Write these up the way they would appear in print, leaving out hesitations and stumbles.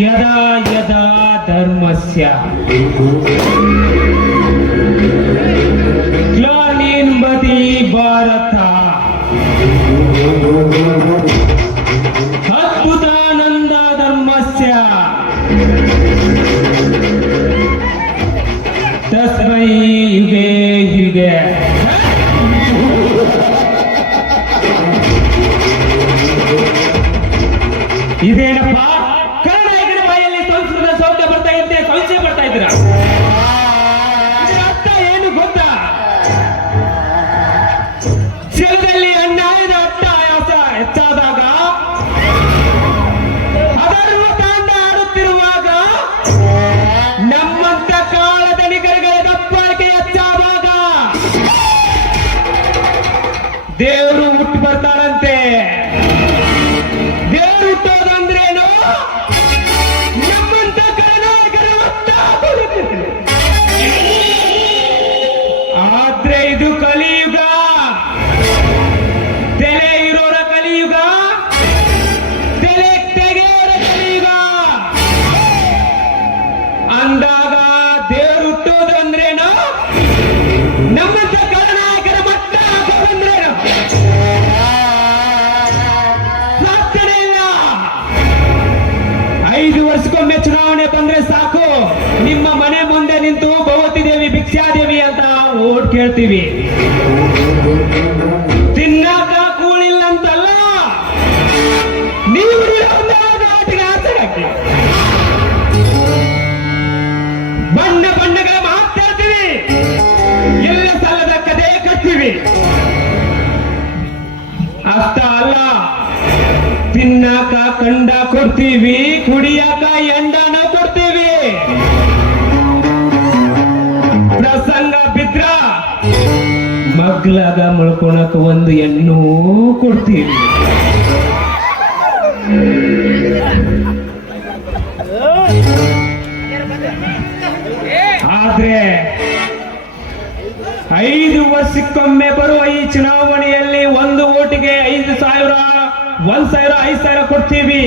ಯದಾ ಯದಾ ಧರ್ಮಸ್ಯ ಗ್ಲಾನಿರ್ಭವತಿ ಭಾರತ ಅದ್ಭುತಾನಂದ ಧರ್ಮಸ್ಯ ತಸ್ಮೈ ಯುಗೆ ಯುಗೆ. ಇದೇನಪ್ಪ ಅರ್ಥ ಏನು ಗೊತ್ತಾ? ಜಗದಲ್ಲಿ ಅನ್ಯಾಯದ ಅಟ್ಟಹಾಸ ಹೆಚ್ಚಾದಾಗ, ಅಧರ್ಮ ತಾಂಡ ಆಡುತ್ತಿರುವಾಗ, ನಮ್ಮಂತ ಕಾಳಧನಿಕರಿಗೆ ದಬ್ಬಾಳಿಕೆ ಹೆಚ್ಚಾದಾಗ ದೇವರು ಹುಟ್ಟಿ ಬರ್ತಾರಂತೆ. ದೇವರು ಹುಟ್ಟೋದಂದ್ರೇನು? ಆದ್ರೆ ಇದು ಕಲಿಯುಗ, ತಲೆ ಇರೋರ ಕಲಿಯುಗ, ತಲೆ ತೆಗೆಯೋರ ಕಲಿಯುಗ ಅಂದಾಗ ದೇವರು ಹುಟ್ಟೋದು ಅಂದ್ರೇನು? ನಮ್ಮಂತ ಕರ್ನಾಟಕರ ಮಟ್ಟ ಹಾಕೋದಂದ್ರೇನು? ಸಾಧ್ಯನೇ ಇಲ್ಲ. 5 ವರ್ಷಕ್ಕೊಮ್ಮೆ ಚುನಾವಣೆ ಬಂದ್ರೆ ಸಾಕು, ನಿಮ್ಮ ಮನೆ ಮುಂದೆ ನಿಂತು ಭಗವತಿ ದೇವಿ ಭಿಕ್ಷಾದೇವಿ ಅಂತ ಓಟ್ ಕೇಳ್ತೀವಿ. ತಿನ್ನಾಕ ಕೂಳಿಲ್ಲ ಅಂತಲ್ಲ, ನೀವು ನಾಟಿಗೆ ಆಸೆ ಹಾಕಿ ಬಣ್ಣ ಬಣ್ಣಗಳ ಮಾತಾಡ್ತೀವಿ, ಎಲ್ಲ ಸಲದ ಕಥೆ ಕಟ್ತೀವಿ. ಅಷ್ಟ ಅಲ್ಲ, ತಿನ್ನಾಕ ಕಂಡ ಕೊಡ್ತೀವಿ, ಕುಡಿಯಾಕ ಎಂಡನ ಕೊಡ್ತೀವಿ. ಪ್ರಸಂಗ ಬಿದ್ರ ಮಗ್ಲಾಗ ಮಳ್ಕೊಳಕ ಒಂದು ಹೆಣ್ಣು ಕೊಡ್ತೀವಿ. ಆದ್ರೆ 5 ವರ್ಷಕ್ಕೊಮ್ಮೆ ಬರುವ ಈ ಚುನಾವಣೆಯಲ್ಲಿ ಒಂದು ಓಟಿಗೆ 5,000, 1,000, 5,000 ಕೊಡ್ತೀವಿ.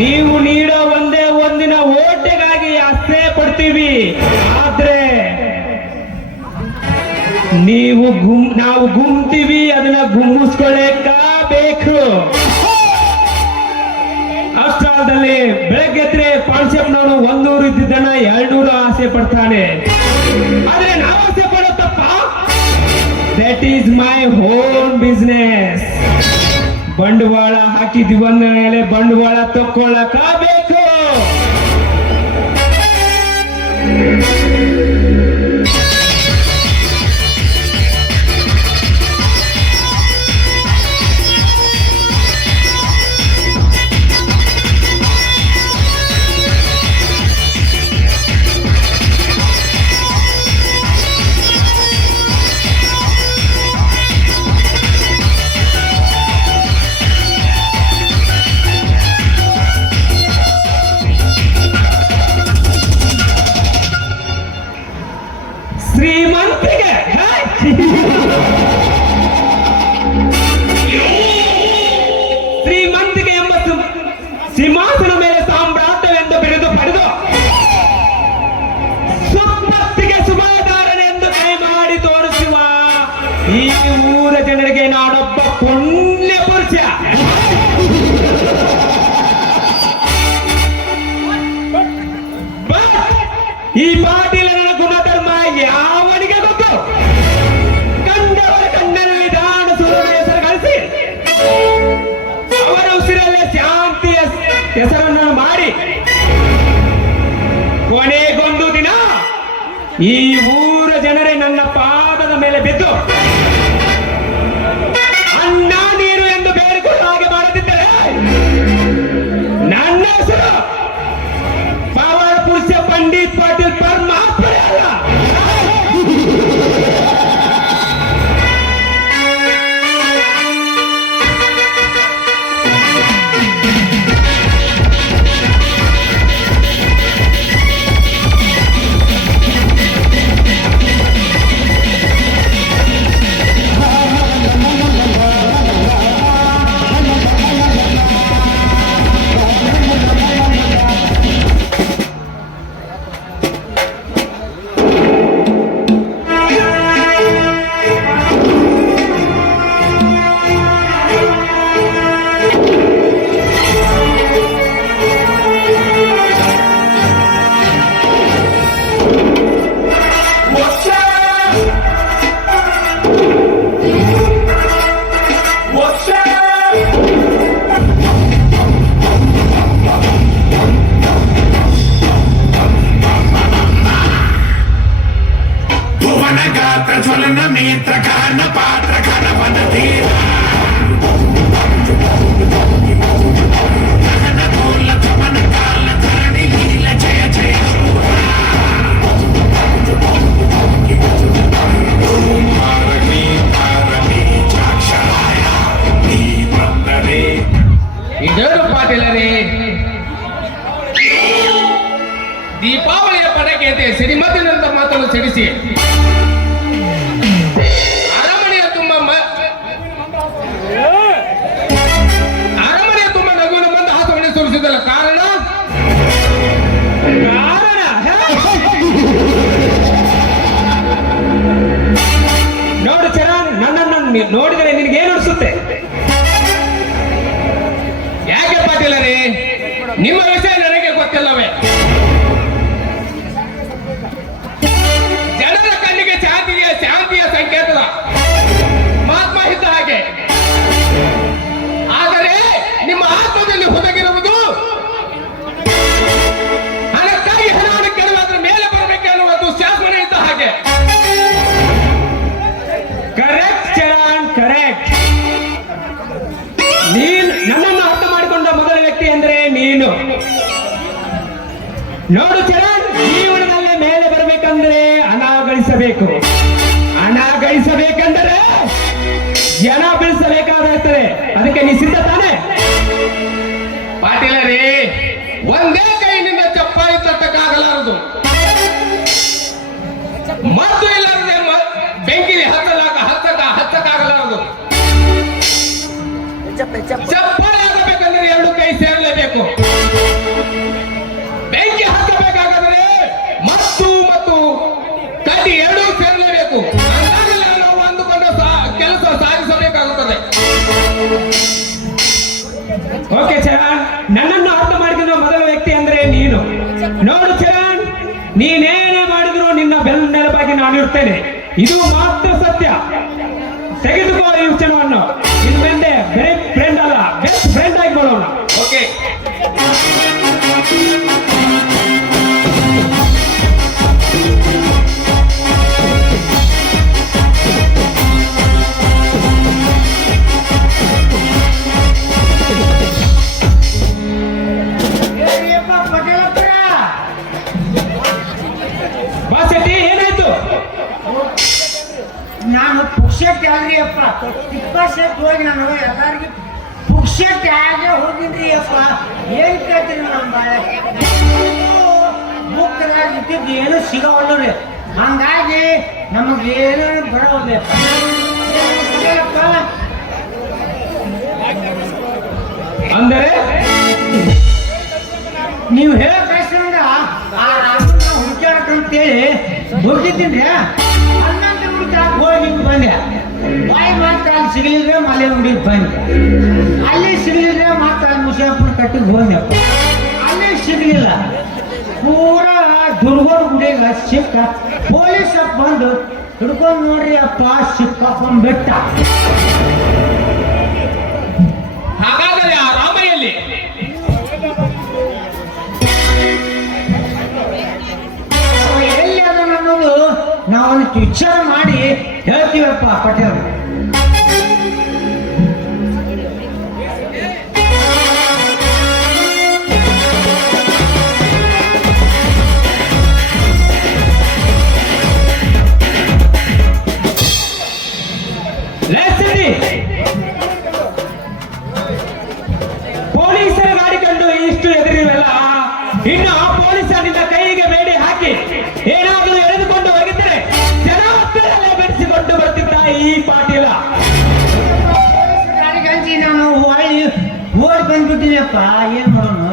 ನೀವು ನೀಡೋ ಒಂದೇ ಒಂದಿನ ಓಟಿಗಾಗಿ ಆಸೆ ಪಡ್ತೀವಿ. ಆದ್ರೆ ನಾವು ಗುಮ್ತೀವಿ, ಅದನ್ನ ಗುಮ್ಮಿಸ್ಕೊಳ್ಳೇಬೇಕು. ಅಷ್ಟಾದಲ್ಲಿ ಬೆಳಗ್ಗೆ ಪಾಣ್ಸೆಪ್ನವನು 100 ಇದ್ದಿದ್ದನ್ನ 200 ಆಸೆ ಪಡ್ತಾನೆ. ಆದ್ರೆ ನಾವು ಆಸೆ ಪಡೋ ತಪ್ಪ. That is my home business. ಬಂಡವಾಳ ಹಾಕಿದೀವನ್ನ ಮೇಲೆ ಬಂಡವಾಳ ತಕ್ಕೊಳ್ಳಬೇಕು. ಶ್ರೀಮಂತಿಗೆ ಶ್ರೀಮಂತಿಗೆ ಎಂಬ ಸಿಂಹಾಸನ ಮೇಲೆ ಸಾಮ್ರಾಜ್ಯವೆಂದು ಬಿರುದು ಪಡೆದು ಸುಪ್ಪತ್ತಿಗೆ ಸುಭಾಧಾರಣೆ ಎಂದು ಕೈ ಮಾಡಿ ತೋರಿಸುವ ಈ ಊರ ಜನರಿಗೆ ನಾನೊಬ್ಬ ಪುಣ್ಯ ಪುರುಷ. ಈ ಪಾಟೀಲನ ಗುಣಧರ್ಮ ಯಾವನಿಗೆ ಗೊತ್ತು? ಕಂಡವರ ಕಣ್ಣಲ್ಲಿ ದಾನ ಸುರುವಿನ ಹೆಸರು ಗಳಿಸಿ ಅವರ ಉಸಿರಲ್ಲೇ ಶಾಂತಿಯ ಹೆಸರನ್ನು ಮಾಡಿ ಕೊನೆಗೊಂದು ದಿನ ಈ ಊರ ಜನರೇ ನನ್ನ ಪಾದದ ಮೇಲೆ ಬಿದ್ದು ಅನ್ನ ನೀರು ಎಂದು ಬೇಡಿಕೊಳ್ಳುವ ಹಾಗೆ ಮಾಡುತ್ತಿದ್ದರೆ ನನ್ನ ಹೆಸರು ಪವರ್ ಪುರುಷ ಪಂಡಿತ್ ಪಾಟೀಲ್ ಪರಮಾತ್ಮ ಅಲ್ಲ. ಪ್ರಜ್ವಲನ ನೇತ್ರ ಕಾರಣ ಪಾತ್ರ ಕರವನ ತೀರ ಗಗನ ತೋಲ ಚಮನ ಕಾಲ ಧರಣಿ ಲೀಲ ಜಯ ಜಯ ಪಾರಮಿ ಪಾರಮಿ ಚಾಕ್ಷರಾಯ ನೀ ಬಂದರೆ. ಇದೇನು ಪಾಟೀಲರೇ, ದೀಪಾವಳಿಯ ಪಟಾಕಿಯಂತೆ ಸಿಡಿಮದ್ದಿನಂತ ಮಾತನ್ನು ಸಿಡಿಸಿ ಅರಮನೆಯ ತುಂಬ ನಗುವನ್ನು ಬಂದು ಹಾಸವನ್ನು ಸುರಿಸಿದಲ್ಲ ಕಾರಣ ನೋಡು ಚರಣ್, ನನ್ನನ್ನು ನೋಡಿದರೆ ನಿನಗೆ ಏನು ಅನಿಸುತ್ತೆ? ಯಾಕೆ ಪಾಟೀಲರೇ, ನಿಮ್ಮ ವಿಷಯ ನನಗೆ ಗೊತ್ತಿಲ್ಲವೇ? ಜನರ ಕಣ್ಣಿಗೆ ಶಾಂತಿಯ ಸಂಕೇತದ ಮಹಾತ್ಮ ಇದ್ದ ಹಾಗೆ, ಆದರೆ ನಿಮ್ಮ ಆತ್ಮದಲ್ಲಿ ಹುದುಗಿರುವುದು ಹಣಕ್ಕಾಗಿ ಹಣವನ್ನು ಕೆಡವಾದ್ರ ಮೇಲೆ ಬರಬೇಕು ಅನ್ನುವ ದುಶ್ಯಾಸನ ಇದ್ದ ಹಾಗೆ. Correct Charan, correct. ನೀನು ನನ್ನನ್ನು ಅರ್ಥ ಮಾಡಿಕೊಂಡ ಮೊದಲ ವ್ಯಕ್ತಿ ಅಂದ್ರೆ ನೀನು. ನೋಡು ಚರಣ್, ಜೀವನದಲ್ಲಿ ಮೇಲೆ ಬರಬೇಕಂದ್ರೆ ಹಣ ಗಳಿಸಬೇಕು. ಹಣ ಗಳಿಸಬೇಕಂದರೆ ಜನ ಬೆಳೆಸಬೇಕಾಗಿರ್ತದೆ. ಅದಕ್ಕೆ ನೀ ಸಿದ್ಧ ತಾನೆ? ಪಾಟೀಲರೇ, ಒಂದೇ ಕೈನಿಂದ ಚಪ್ಪಾಳಿ ತಟ್ಟಕ್ಕಾಗಲಾರದು. ಮದ್ದು ಇಲ್ಲದೆ ಬೆಂಕಿಲಿ ಹಚ್ಚಕ್ಕಾಗಲಾರದು. ಚಪ್ಪಾಳೆ ಆಗಬೇಕಂದ್ರೆ ಎರಡು ಕೈ ಸೇರಲೇಬೇಕು. ಬೆಂಕಿ ಹಚ್ಚಬೇಕಾದರೆ ಮತ್ತು ಕಡ್ಡಿ ಎರಡೂ ಸೇರಲೇಬೇಕು. ಅಂದಾಗಲೇ ನಾವು ಅಂದುಕೊಂಡ ಕೆಲಸ ಸಾಧಿಸಬೇಕಾಗುತ್ತದೆ. ಓಕೆ ಚರಣ್, ನನ್ನನ್ನು ಅರ್ಥ ಮಾಡಿಕೊಂಡ ಮೊದಲ ವ್ಯಕ್ತಿ ಅಂದ್ರೆ ನೀನು. ನೋಡು ಚರಣ್, ನೀನೇನೇ ಮಾಡಿದ್ರು ನಿನ್ನ ಬೆನ್ನೆಲುಬಾಗಿ ನಾನು ಇರ್ತೇನೆ. ಇದು ಮಾತ್ರ ಸತ್ಯ. ತೆಗೆದುಕೋ ಈ ವಚನವನ್ನು. ಇನ್ಮೇಲೆ ಬರೀ ಫ್ರೆಂಡ್ ಅಲ್ಲ, ಬೆಸ್ಟ್ ಫ್ರೆಂಡ್ ಆಗಿ ಬರೋಣ. ಓಕೆ. ಬಾ ಶೆಟ್ಟಿ, ಏನಾಯ್ತು? ನಾನು ಪುಕ್ಷಕ್ಕೆ ಅಲ್ರಿ ಅಪ್ಪ, ಇಪ್ಪತ್ತು ಹೋಗಿ ನಾನು ಎಲ್ಲಾರ್ಗಿ ಪುಕ್ಷಕ್ಕೆ ಆಗೇ ಹೋಗಿದ್ರಿ ಅಪ್ಪ. ಏನ್ ಕೇಳ್ತೀರಿ ನಮ್ಮ ಬಾಳೆ ಮುಖದಾಗ ಇದ್ದಿದ್ದು ಏನು ಸಿಗವಲ್ರಿ. ಹಂಗಾಗಿ ನಮಗೇನು ಬರೋಲ್ಲಪ್ಪ. ಅಂದರೆ ನೀವು ಹೇಳೋ ಪ್ರಶ್ನೆಯಿಂದ ಆ ರಾಮನ ಹುಡುಕಾಡಕ್ಕಂತೇಳಿ ಹುಡುಕಿದ್ದೀನಿ. ಹನ್ನೊಂದು ಹುಡುಕಾಕ ಹೋಗಿ ಹಿಂಗೆ ಬಂದೆ. ಬಾಯಿ ಮಾತ್ರ ಅಲ್ಲಿ ಸಿಗಲಿದ್ರೆ ಮಲೆ ಹುಡುಗಿ ಬಂದೆ. ಅಲ್ಲಿ ಸಿಗಲಿದ್ರೆ ಮಾತ್ರ ಅಲ್ಲಿ ಮುಷಾಪುರ ಕಟ್ಟಿಗೆ ಹೋದ್ಯಪ್ಪ. ಅಲ್ಲಿ ಸಿಗಲಿಲ್ಲ. ಪೂರಾ ದುರ್ಗೋಡ್ ಗುಡಿಗ ಸಿಕ್ಕ ಪೊಲೀಸ್ ಬಂದು ಹಿಡ್ಕೊಂಡು ನೋಡ್ರಿ ಅಪ್ಪ ಸಿಕ್ಕಪ್ಪನ್ ಬೆಟ್ಟ. ಹಾಗಾದರೆ ಆ ರಾಮಯ್ಯಲ್ಲಿ ಎಲ್ಲಿ ಅದ ಅನ್ನೋದು ನಾವೊಂದು ವಿಚಾರ ಮಾಡಿ ಹೇಳ್ತೀವಪ್ಪ ಪಟೇಲ್. ಪೊಲೀಸರ ಗಾಡಿ ಕಂಡು ಇಷ್ಟು ಎದುರಿವೆಲ್ಲ, ಇನ್ನು ಆ ಪೊಲೀಸರಿಂದ ಕೈಗೆ ಬೇಡಿ ಹಾಕಿ ಏನಾದರೂ ಎಳೆದುಕೊಂಡು ಹೋಗಿದ್ದರೆ ಜನಾವತ್ತರಲ್ಲೇ ಬೆಳೆಸಿಕೊಂಡು ಬರ್ತಿದ್ದ ಈ ಪಾಟೀಲ. ಗಾಡಿಗಂಜಿ ನಾನು ಹೊಳ್ಳಿ ಓಡಿ ಬಂದ್ಬಿಟ್ಟಿನಪ್ಪ. ಏನ್ ಮಾಡೋಣ?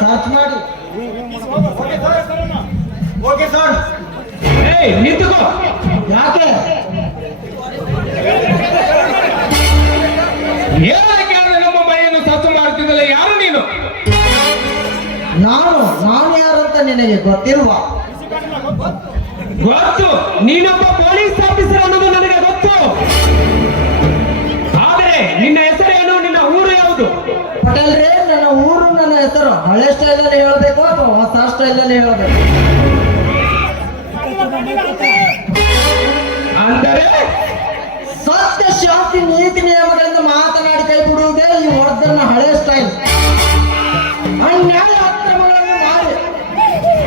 ಸರ್ಚ್ ಮಾಡಿ. Okay sir. ಏಯ್ ನಿಂತುಕೋ. ಯಾಕೆ ಏನಕ್ಕೆ ನಮ್ಮ ಮೈಯನ್ನು ಸತ್ತು ಮಾಡ್ತಿದ್ದಲ್ಲ? ಯಾರು ನೀನು? ನಾನು ಯಾರಂತ ನಿನಗೆ ಗೊತ್ತಿಲ್ವಾ? ಗೊತ್ತು, ನೀನೊಬ್ಬ ಪೊಲೀಸ್ ಆಫೀಸರ್ ಅನ್ನೋದು ನನಗೆ ಗೊತ್ತು. ಆದರೆ ನಿನ್ನ ಹೆಸರೇನು, ನಿನ್ನ ಊರು ಯಾವುದು? ಪಟೇಲ್ರೇ, ನನ್ನ ಊರು ನನ್ನ ಹೆಸರು ಹಳೆ ಸ್ಟೈಲಲ್ಲಿ ಹೇಳಬೇಕು ಅಥವಾ ಹೊಸ ಸ್ಟೈಲಲ್ಲಿ ಹೇಳಬೇಕು? ಅಂದರೆ ಸತ್ಯ, ಶಾಂತಿ, ನೀತಿ, ನಿಯಮಗಳಿಂದ ಮಾತನಾಡಿ ಕೈ ಬಿಡುವುದೇ ಈ ವರ್ಧನ ಹಳೆ ಸ್ಟೈಲ್. ಅನ್ಯಾಯ ಅಕ್ರಮಗಳನ್ನು ಮಾಡಿ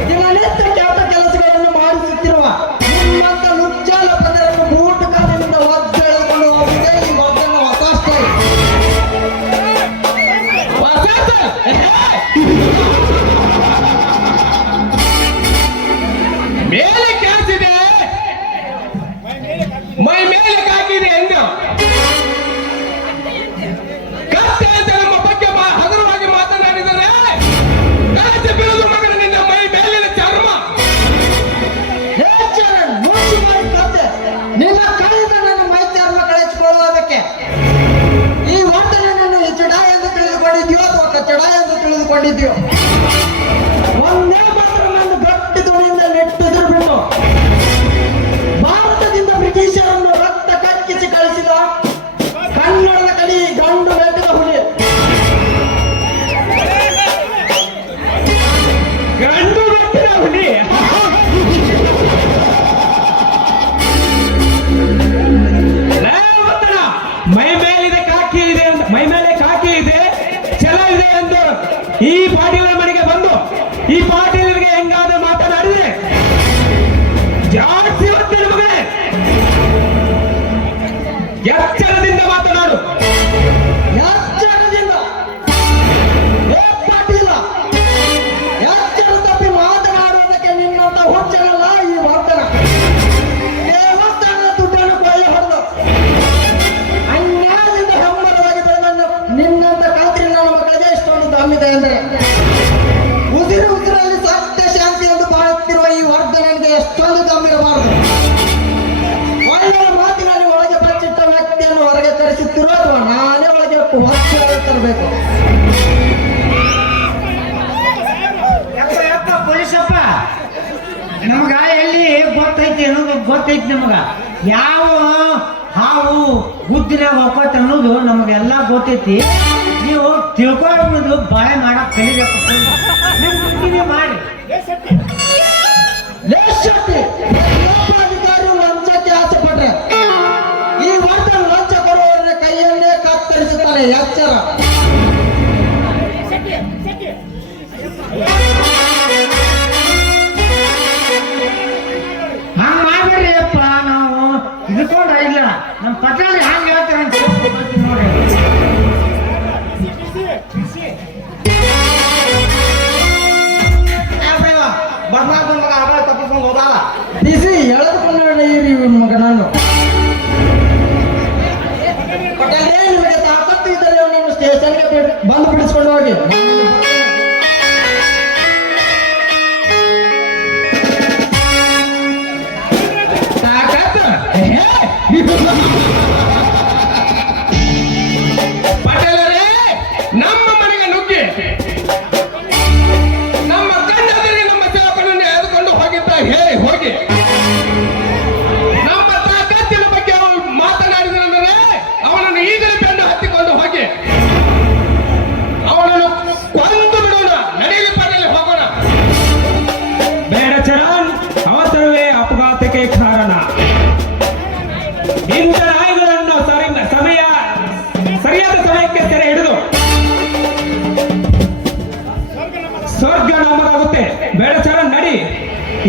ದಿನನಿತ್ಯ ಕೆಟ್ಟ ಕೆಲಸಗಳನ್ನು ಮಾಡಿಸುತ್ತಿರುವ ನಿಮ್ಮಂತ ನುಚ್ಚಾಲ ಪದರನ್ನು ಬೂಟು ಕಾಲಿನಿಂದ ಒದ್ದೆಳೆದುಕೊಂಡು ಹೋಗುವುದೇ ಈ ವರ್ಧನ ಹೊಸ ಸ್ಟೈಲ್. ಮೇಲೆ ಕೇಳಿಸಿದೆ, ಮೈ ಮೇಲೆ ಕಾಕಿದೆ ಎಂದು ಕತ್ತೆ ಅಂತ ನಮ್ಮ ಬಗ್ಗೆ ಹಗುರವಾಗಿ ಮಾತನಾಡಿದರೆ ಕಳಚಿ ಬೀಳುವುದು ಮಗನ ನಿನ್ನ ಮೈ ಮೇಲಿನ ಚರ್ಮ. ಮುಚ್ಚಿ ಮಾಡಿ ಕತ್ತೆ, ನಿಮ್ಮ ಕೈಯಿಂದ ನನ್ನ ಮೈ ಚರ್ಮ ಕಳೆಸಿಕೊಳ್ಳುವುದಕ್ಕೆ ಈ ವರ್ಧನನ್ನು ಈ ಚಡ ಎಂದು ತಿಳಿದುಕೊಂಡಿದ್ಯೋ ಅಥವಾ ಕಚ್ಚಡ ಎಂದು ತಿಳಿದುಕೊಂಡಿದ್ಯೋ? ಒಂದೇ ಮಾತ್ರ ನನ್ನ ಗಟ್ಟಿ ತುಣಿಯಿಂದ ನೆಟ್ಟಿದ್ರು ಬಿಟ್ಟು ಭಾರತದಿಂದ ಬ್ರಿಟಿಷರನ್ನು ರಕ್ತ ಕಕ್ಕಿಸಿ ಕಳಿಸಿದ ಕನ್ನಡದ ಕಲಿ ಗಂಡು ಬೆಟ್ಟದ ಹುಲಿ. ಗಂಡು ಬೆಟ್ಟದ ಹುಲಿ. ಮೈ ಮೇಲಿದೆ ಕಾಕಿ ಇದೆ ಅಂತ, ಮೈ ಮೇಲೆ ಕಾಕಿ ಇದೆ, ಛಲ ಇದೆ ಎಂದು ಈ ಪಾಟೀಲರ ಮನೆಗೆ ಬಂದು ಈ ಪಾಟೀಲರಿಗೆ ಹೆಂಗಾದ್ರೂ ಮಾತನಾಡಿದ್ರೆ ಜಾಸ್ತಿ ಹೊತ್ತಿನ ಮಗನೇ, ಎಚ್ಚರದಿಂದ ಮಾತನಾಡು. ಎಚ್ಚರದಿಂದ ಎಷ್ಟೊಂದಿದೆ ಅಂದ್ರೆ ಉಸಿರಲ್ಲಿ ಸತ್ಯ ಶಾಂತಿ ಎಂದು ಬಾಳುತ್ತಿರುವ ಈ ವರ್ಗ ನನಗೆ ಎಷ್ಟೊಂದು ದಮ್ಮಿರಬಾರದು. ಒಳ್ಳೆಯ ಮಾತಿನಲ್ಲಿ ಒಳಗೆ ಬಚ್ಚಿಟ್ಟ ವ್ಯಕ್ತಿಯನ್ನು ಹೊರಗೆ ಕರೆಸುತ್ತಿರೋ ಅಥವಾ ನಾನೇ ಒಳಗೆ ಹೊರಗೆ ತರಬೇಕು. ಯಪ್ಪ ಪೊಲೀಸಪ್ಪ, ನಮಗ ಎಲ್ಲಿ ಗೊತ್ತೈತಿ ಅನ್ನೋದು ಗೊತ್ತೈತಿ. ನಮಗ ಯಾವ ಹಾವು ಗುದ್ದಿನಾಗ ಒಪ್ಪತ್ತು ಅನ್ನೋದು ನಮಗೆಲ್ಲ ಗೊತ್ತೈತಿ. ನೀವು ತಿಳ್ಕೊಳ್ಳೋದು ಬಾಳೆ ಮಾಡಕ್ ಕಲಿಬೇಕು. ಮಾಡಿ ಶಕ್ತಿ ಅಧಿಕಾರಿಗಳು ಲಂಚಕ್ಕೆ ಆಸೆ ಪಟ್ರೆ ಈ ವರ್ಗ ಲಂಚ ಕೊಡುವವರ ಕೈಯನ್ನೇ ಕತ್ತರಿಸುತ್ತಾರೆ. ಎಚ್ಚರ. ಹಂಗ ಮಾಡ್ಬೇಡ್ರಿ ಅಪ್ಪ. ನಾವು ಇದ್ಕೊಂಡ್ರ ಇಲ್ಲ ನಮ್ಮ ಪಟ್ಟಣ ಹಂಗ ಹೇಳ್ತಾರೆ ಅಂತ ನೋಡ್ರಿ. ಬರ್ನಾಥನ್ ಮಗ ಆಗ ತಪ್ಪಿಸ್ಕೊಂಡು ಹೋದಲ್ಲ ಬಿಸಿ ಎಳೆದುಕೊಂಡು ಮಗ ನಾನು ಪಟೇಲ್ರೇ, ನಿಮಗೆ ತಾಕತ್ತು ಇದ್ದರೆ ನೀವು ಸ್ಟೇಷನ್ಗೆ ಬಂದು ಬಿಡಿಸ್ಕೊಂಡು ಹೋಗಿ. ಪಟೇಲರೇ, ನಮ್ಮ ಮನೆಗೆ ನುಗ್ಗಿ ನಮ್ಮ ಕಣ್ಣದಲ್ಲಿ ನಮ್ಮ ಸೇವಕನನ್ನು ಎಳೆದುಕೊಂಡು ಹೋಗಿದ್ದ ಹೇಳಿ ಹೋಗಿ ನಮ್ಮ ತಾಕತ್ತಿನ ಬಗ್ಗೆ ಅವನು ಮಾತನಾಡಿದನೆಂದರೆ ಅವನನ್ನು ಈಗಲೇ ಬೆನ್ನು ಹತ್ತಿಕೊಂಡು ಹೋಗಿ ಅವನನ್ನು ಕೊಂದು ಬಿಡೋಣ. ನಡೀಲಿ ಪಟೇಲಿ, ಹೋಗೋಣ. ಬೇಡ ಚರಣ್, ಅವಸರವೇ ಅಪಘಾತಕ್ಕೆ ಕಾರಣ. ಇಂಥ ನಾಯಿಗಳನ್ನು ಸರಿಯಾದ ಸಮಯಕ್ಕೆ ಸೆರೆ ಹಿಡಿದು ಸ್ವರ್ಗ ನಮ್ಮದಾಗುತ್ತೆ. ಬೇಡ ಚರಣ್, ನಡಿ.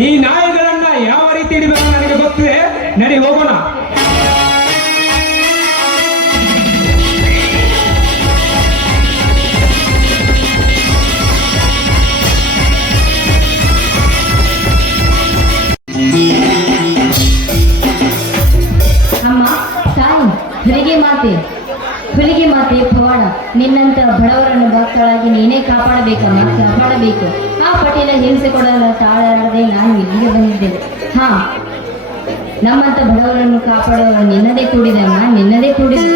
ಈ ನಾಯಿಗಳನ್ನ ಯಾವ ರೀತಿ ಹಿಡಿಬೇಕು ನನಗೆ ಗೊತ್ತಿದೆ. ನಡಿ, ಹೋಗೋಣ. ಅಮ್ಮ ತಾಯಿ, ಹುಲಿಗೆ ಮಾತೆ ಪವಾಡ, ನಿನ್ನಂತ ಬಡವರನ್ನು ಭಕ್ತಳಾಗಿ ನೀನೇ ಕಾಪಾಡಬೇಕಮ್ಮ, ಕಾಪಾಡಬೇಕು. ಆ ಪಟೇಲ ಹಿಂಸೆ ಕೊಡಲು ತಾಳಲಾರದೆ ನಾನು ಇಲ್ಲಿಗೆ ಬಂದಿದ್ದೇನೆ. ಹಾ, ನಮ್ಮಂತ ಬಡವರನ್ನು ಕಾಪಾಡುವ ನಿನ್ನದೇ ಕೂಡಿದೆ ಅಮ್ಮ, ನಿನ್ನದೇ ಕೂಡಿದೆ.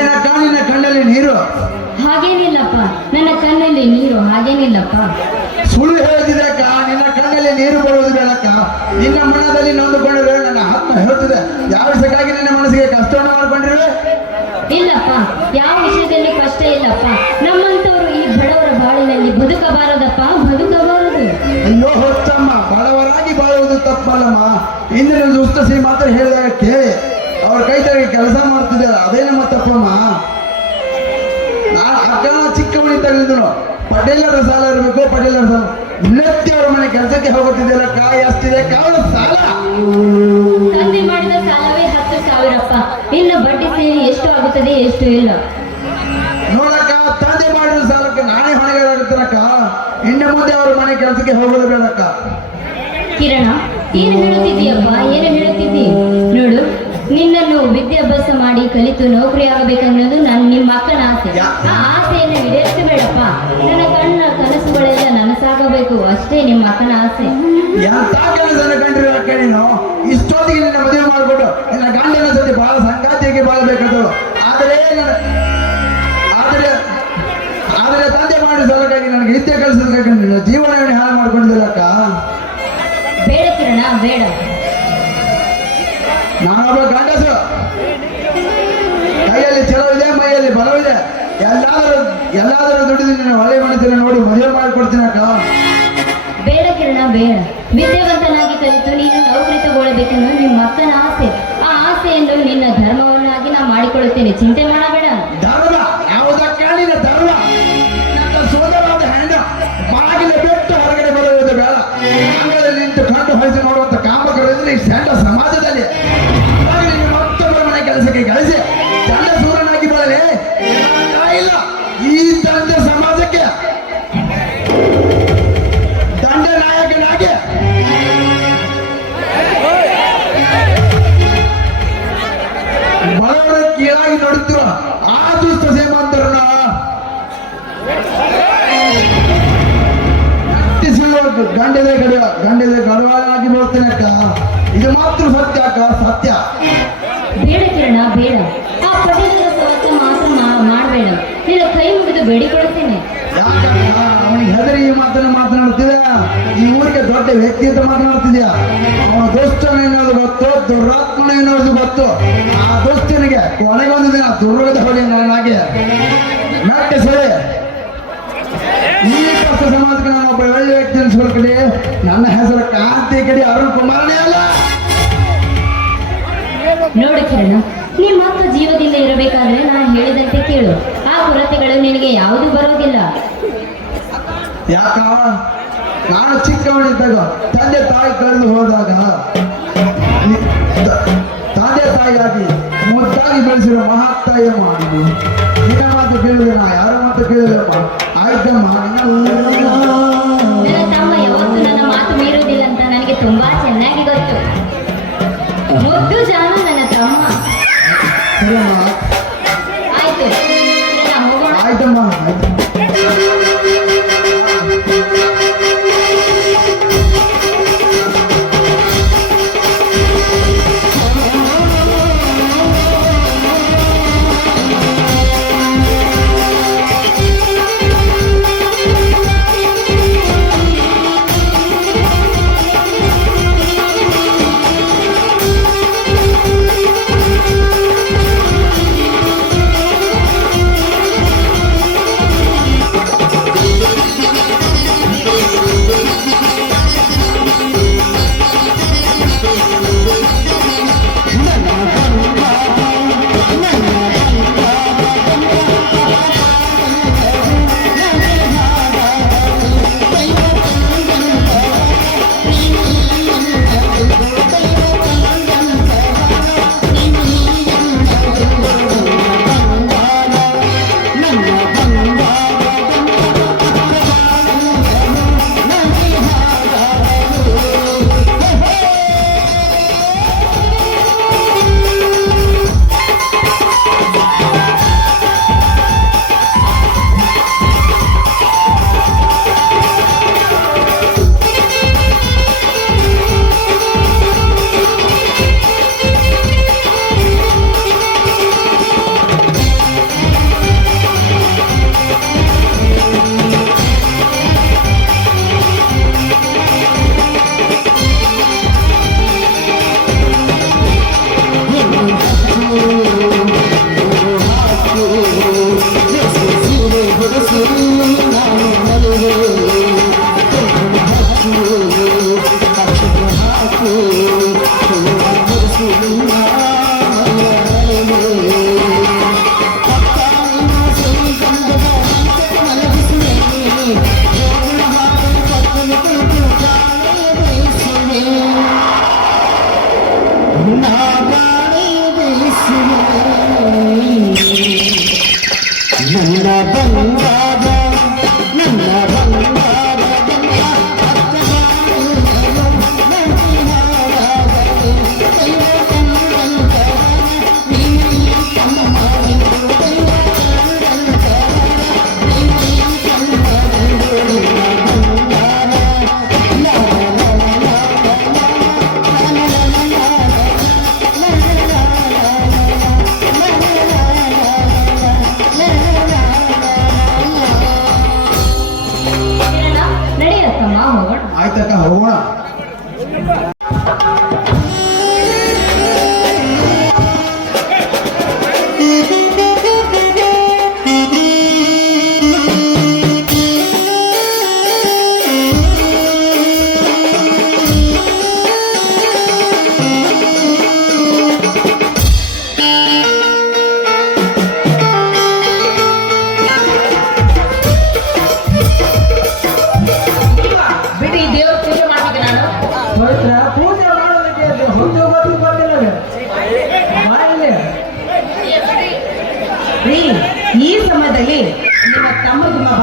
ಏನಕ್ಕ ನಿನ್ನ ಕಣ್ಣಲ್ಲಿ ನೀರು? ಹಾಗೇನಿಲ್ಲಪ್ಪ, ನನ್ನ ಕಣ್ಣಲ್ಲಿ ನೀರು ಹಾಗೇನಿಲ್ಲಪ್ಪ. ಸುಳ್ಳು ಹೇಳ್ತಿದ್ದಕ್ಕ, ನಿನ್ನ ಕಣ್ಣಲ್ಲಿ ನೀರು ಬರುವುದು ಬೇಡಕ್ಕ. ನಿನ್ನ ಮನದಲ್ಲಿ ನೊಂದುಕೊಂಡಿರುವೆ ನನ್ನ ಆತ್ಮ ಹೇಳ್ತಿದೆ. ಯಾವ ವಿಷಯಕ್ಕಾಗಿ ನಿನ್ನ ಮನಸ್ಸಿಗೆ ಕಷ್ಟವನ್ನು ಮಾಡ್ಕೊಂಡಿರುವೆ? ಇಲ್ಲಪ್ಪ, ಯಾವ ವಿಷಯದಲ್ಲಿ ಕಷ್ಟ ಇಲ್ಲಪ್ಪ. ನಮ್ಮಂತವರು ಈ ಬಡವರ ಬಾಳಿನಲ್ಲಿ ಬದುಕಬಾರದಪ್ಪ, ಬದುಕಬಾರದು. ಅಯ್ಯೋ ಹೊತ್ತಮ್ಮ, ಬಡವರಾಗಿ ಬಾಳುವುದು ತಪ್ಪಲ್ಲಮ್ಮ. ಇಂದಿನ ದುಷ್ಟ ಶ್ರೀಮಂತರು ಹೇಳಿದಾಗ ಕೇಳಿ ಅವ್ರ ಕೈ ತೆಗೆ ಕೆಲಸ ಮಾಡ್ತಿದ್ದಾರೆ, ಅದೇ ನಮ್ಮ ತಪ್ಪಮ್ಮ. ಅಕ್ಕ ಚಿಕ್ಕವನಿ ತೆಗೆದಿದ್ರು ಪಟೇಲರ ಸಾಲ ಇರಬೇಕು, ಪಟೇಲರ ಸಾಲ ನಿತ್ಯ ಅವ್ರ ಮನೆ ಕೆಲಸಕ್ಕೆ ಹೋಗುತ್ತಿದ್ದೆಲ್ಲ ಕಾಯಿ ಅಷ್ಟಿದೆ ಕಾಳು ಸಾಲ. ತಂದೆ ಮಾಡಿದ ಸಾಲವೇ 10,000ಪ್ಪ. ಇನ್ನು ಬಡ್ಡಿ ಸೇರಿ ಎಷ್ಟು ಆಗುತ್ತದೆ, ಎಷ್ಟು ಇಲ್ಲ. ನೋಡಕ್ಕ, ತಂದೆ ಮಾಡಿದ ಸಾಲಕ್ಕೆ ನಾನೇ ಹೊಣೆಗಾರಾಗುತ್ತೇನಕ್ಕ. ಇನ್ನು ಮುಂದೆ ಅವ್ರ ಮನೆ ಕೆಲಸಕ್ಕೆ ಹೋಗೋದು ಬೇಡಕ್ಕ. ಕಿರಣ, ಏನು ಹೇಳುತ್ತಿದ್ದೀಯಪ್ಪ, ಏನು ಹೇಳುತ್ತಿದ್ದಿ? ನೋಡು, ನಿನ್ನನ್ನು ವಿದ್ಯಾಭ್ಯಾಸ ಮಾಡಿ ಕಲಿತು ನೌಕರಿ ಆಗಬೇಕನ್ನೋದು ನಿಮ್ಮ ಅಕ್ಕನ ಆಸೆ. ಆ ಆಸೆಯನ್ನು ಈಡೇರಿಸಬೇಡಪ್ಪ. ನನ್ನ ಕನಸುಗಳೆಲ್ಲ ನನಸಾಗಬೇಕು, ಅಷ್ಟೇ ನಿಮ್ಮ ಅಕ್ಕನ ಆಸೆ. ಎಂತ ಕೆಲಸನ ಕಂಡ್ರಿ ಅಕ್ಕ ನೀನು? ಇಷ್ಟೊತ್ತಿಗೆ ನಿನ್ನ ಮದುವೆ ಮಾಡಿಕೊಂಡು ನಿನ್ನ ಗಂಡನ ಜೊತೆ ಬಹಳ ಸಂಗಾತಿಯಾಗಿ ಬಾಳ್ಬೇಕಾದ್ರು. ಆದರೆ ತಂದೆ ಮಾಡಿದ ಸಲುವಾಗಿ ನನಗೆ ನಿತ್ಯ ಕೆಲಸದ ನಿನ್ನ ಜೀವನವನ್ನು ಹಾಳು ಮಾಡ್ಕೊಂಡಿದ್ದಿಲ್ಲ ಅಕ್ಕ. ಬೇಡ ಕಿರಣ, ಬೇಡ. ನಾನೊಬ್ಬ ಗಂಡಸು, ಕೈಯಲ್ಲಿ ಚೆಲವಿದೆ, ಮೈಯಲ್ಲಿ ಬಲವಿದೆ. ಎಲ್ಲಾದರೂ ದುಡಿದು ನಿನ್ನ ಹೊಳೆ ಮಾಡ್ತೀನಿ ನೋಡಿ ಮದುವೆ ಮಾಡಿಕೊಡ್ತೀನಿ ಅಕ್ಕ. ಬೇಡ ಕಿರಣ, ಬೇಡ. ವಿದ್ಯಾವಂತನಾಗಿ ಕಲಿತು ನೀನು ನೌಕರಿ ತಗೊಳ್ಬೇಕೆನ್ನೋ ನಿಮ್ಮ ಅಕ್ಕನ ಆಸೆ. ಆ ಆಸೆಯನ್ನು ನಿನ್ನ ಧರ್ಮವನ್ನಾಗಿ ನಾ ಮಾಡಿಕೊಳ್ಳುತ್ತೇನೆ, ಚಿಂತೆ ಮಾಡಬೇಡ. ಧರ್ಮ ಯಾವುದಕ್ಕ? ನಿನ್ನ ಧರ್ಮ ನನ್ನ ಸೋದರವಾದ ಹೆಣ್ಣು ಬಾಗಿಲು ಬಿಟ್ಟು ಹೊರಗಡೆ ಬರುವುದು ಬೇಡ. ಅಂಗಳಲ್ಲಿ ನಿಂತು ಕಂಡು ಹೊಳಿಸಿ ನೋಡುವಂತ ಕಾಮಕರಿದ್ರೆ ಈ ಸಣ್ಣ ಸಮಾಜದಲ್ಲಿ ಮತ್ತೊಬ್ಬ ಹೆಸರಿಗೆ ಗಳಿಸಿ ಚಂಡ ಸೂರನಾಗಿ ಬರಲಿ ಇಲ್ಲ ಈ ತಂದೆ ಸಮಾಜಕ್ಕೆ ದಂಡ ನಾಯಕನಾಗಿ ಬಡವರ ಕೀಳಾಗಿ ನೋಡುತ್ತಿರುವ ಆ ದುಷ್ಟ ಸೇಮಾಂತರನ್ನ ಗಂಡದ ಗಡವಾಳಾಗಿ ನೋಡ್ತೇನೆ ಅಕ್ಕ. ಇದು ಮಾತ್ರ ಸತ್ಯ ಅಕ್ಕ, ಸತ್ಯ. ಬೇಡ ಕಿರಣ ಬೇಡ. ಆ ಪಟೇಲರ ಸವಸ ಮಾತ್ರ ಮಾಡಬೇಡ. ನಿನ್ನ ಕೈ ಮುಗಿದು ಬೇಡಿಕೊಳ್ಳುತ್ತೇನೆ. ಯಾಕಕ್ಕ ಅವನಿಗೆ ಹೆದರಿ ಈ ಮಾತನ್ನ ಮಾತನಾಡ್ತಿದ್ಯ? ಈ ಊರಿಗೆ ದೊಡ್ಡ ವ್ಯಕ್ತಿ ಅಂತ ಮಾತನಾಡ್ತಿದ್ಯಾ? ಅವನ ದುಷ್ಟನೇನೋದು ಗೊತ್ತು, ದುರಾತ್ಮನೇನೋದು ಗೊತ್ತು. ಆ ದುಷ್ಟನಿಗೆ ಕೊನೆಗೊಂದು ದಿನ ದುರ್ಗದ ಹೊಳೆ ನಾನಾಗಿ ನಾಟ್ಯ ಸರಿ. ಈ ಕಷ್ಟ ಸಮಾಜಕ್ಕೆ ನಾನು ಒಬ್ಬ ಒಳ್ಳೆ ವ್ಯಕ್ತಿ ಅನ್ಸ್ಕೊಳ್ಕಡಿ. ನನ್ನ ಹೆಸರು ಕಾಂತಿ ಕಡಿ ಅರುಣ್ ಕುಮಾರನೇ ಅಲ್ಲ. ನೋಡು ಕಿರಣ, ನೀ ಮಾತ್ರ ಜೀವದಿಂದ ಇರಬೇಕಾದ್ರೆ ನಾನು ಹೇಳಿದಂತೆ ಕೇಳು. ಆ ಕೊರತೆಗಳು ನಿನಗೆ ಯಾವುದು ಬರೋದಿಲ್ಲ. ಯಾಕ ನಾನು ಚಿಕ್ಕವನಿದ್ದಾಗ ತಂದೆ ತಾಯಿ ಕಳೆದು ಹೋದಾಗ ತಂದೆ ತಾಯಿಯಾಗಿ ಮುದ್ದಾಗಿ ಬೆಳೆಸಿರೋ ಮಹಾತ್ತಾಯ ಮಾಡಿದ್ದು ನಿನ್ನ ಮಾತು ಕೇಳಿದೆ, ನಾ ಯಾರ ಮಾತು ಕೇಳಿದಮ್ಮ. ಆಯ್ತಮ್ಮ ನನ್ನ ತಮ್ಮ ಯಾವತ್ತೂ ನನ್ನ ಮಾತು ಮೀರುವುದಿಲ್ಲ ಅಂತ ನನಗೆ ತುಂಬಾ ಚೆನ್ನಾಗಿ ಗೊತ್ತು. ಮುದ್ದು ಜಾನು ನನ್ನ ತಮ್ಮ. ಸರಿಯಮ್ಮ, ಆಯ್ತು ಕಿರಣ, ಹೋಗೋಣ. ಆಯ್ತಮ್ಮ, ಆಯ್ತು.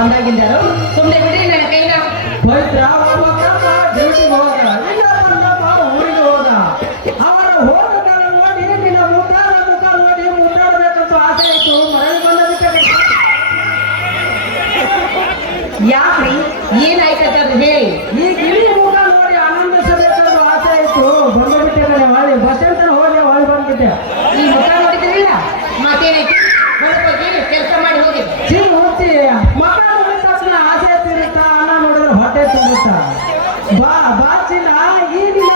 ಬಂದಾಗಿದ್ದಾರು ಸುಮ್ಮನೆ ಬಿಡ್ರಿ ನನ್ನ ಕೈನ. ಪವಿತ್ರ ಡ್ಯೂಟಿಗೆ ಹೋದ ಇಲ್ಲ ಬಂದಪ್ಪ ಊರಿಗೆ ಹೋದ. ಅವರ ಹೋದ ಕಾಲ ನೋಡಿ ನಿನ್ನ ಮುದ್ದಾದ ಮುಖ ನೋಡಿ ಮುದ್ದಾಡಬೇಕಂತ ಆಸೆ ಇತ್ತು. ಮರಳಿ ಬಂದ ಬಿಟ್ಟರೆ ಯಾಕ್ರಿ ಏನಾಯ್ತದ ಹೇಳಿ. ಈ ಗಿಳಿ ಮುಖ ನೋಡಿ ಆನಂದಿಸಬೇಕಂತ ಆಸೆ ಇತ್ತು. ಬಂದ ಬಿಟ್ಟೆ ಕಡೆ ಹೊಳ್ಳಿ ಬಸ್ ಅಂತ ಹೋಗಿ ಹೊಳ್ಳಿ ಬಂದ್ಬಿಟ್ಟೆ. ಈ ಮುಖ ನೋಡಿದ್ರಿಲ್ಲ ಮತ್ತೇನೈತಿ ಹೊರಗೆ ಕೆಲಸ ಮಾಡಿ ಹೋಗಿ. ಚಿಲ್ ಹುಚ್ಚಿ ಮಕ್ಕ ನೋಡಿದ ತಕ್ಷಣ ಆಸೆ ತಿರುತ್ತಾ ಅನ್ನ ನೋಡಿದ್ರೆ ಹೊಟ್ಟೆ ತುಂಬುತ್ತಾ. ಬಾ ಚಿನ್ನ ಈ ದಿನ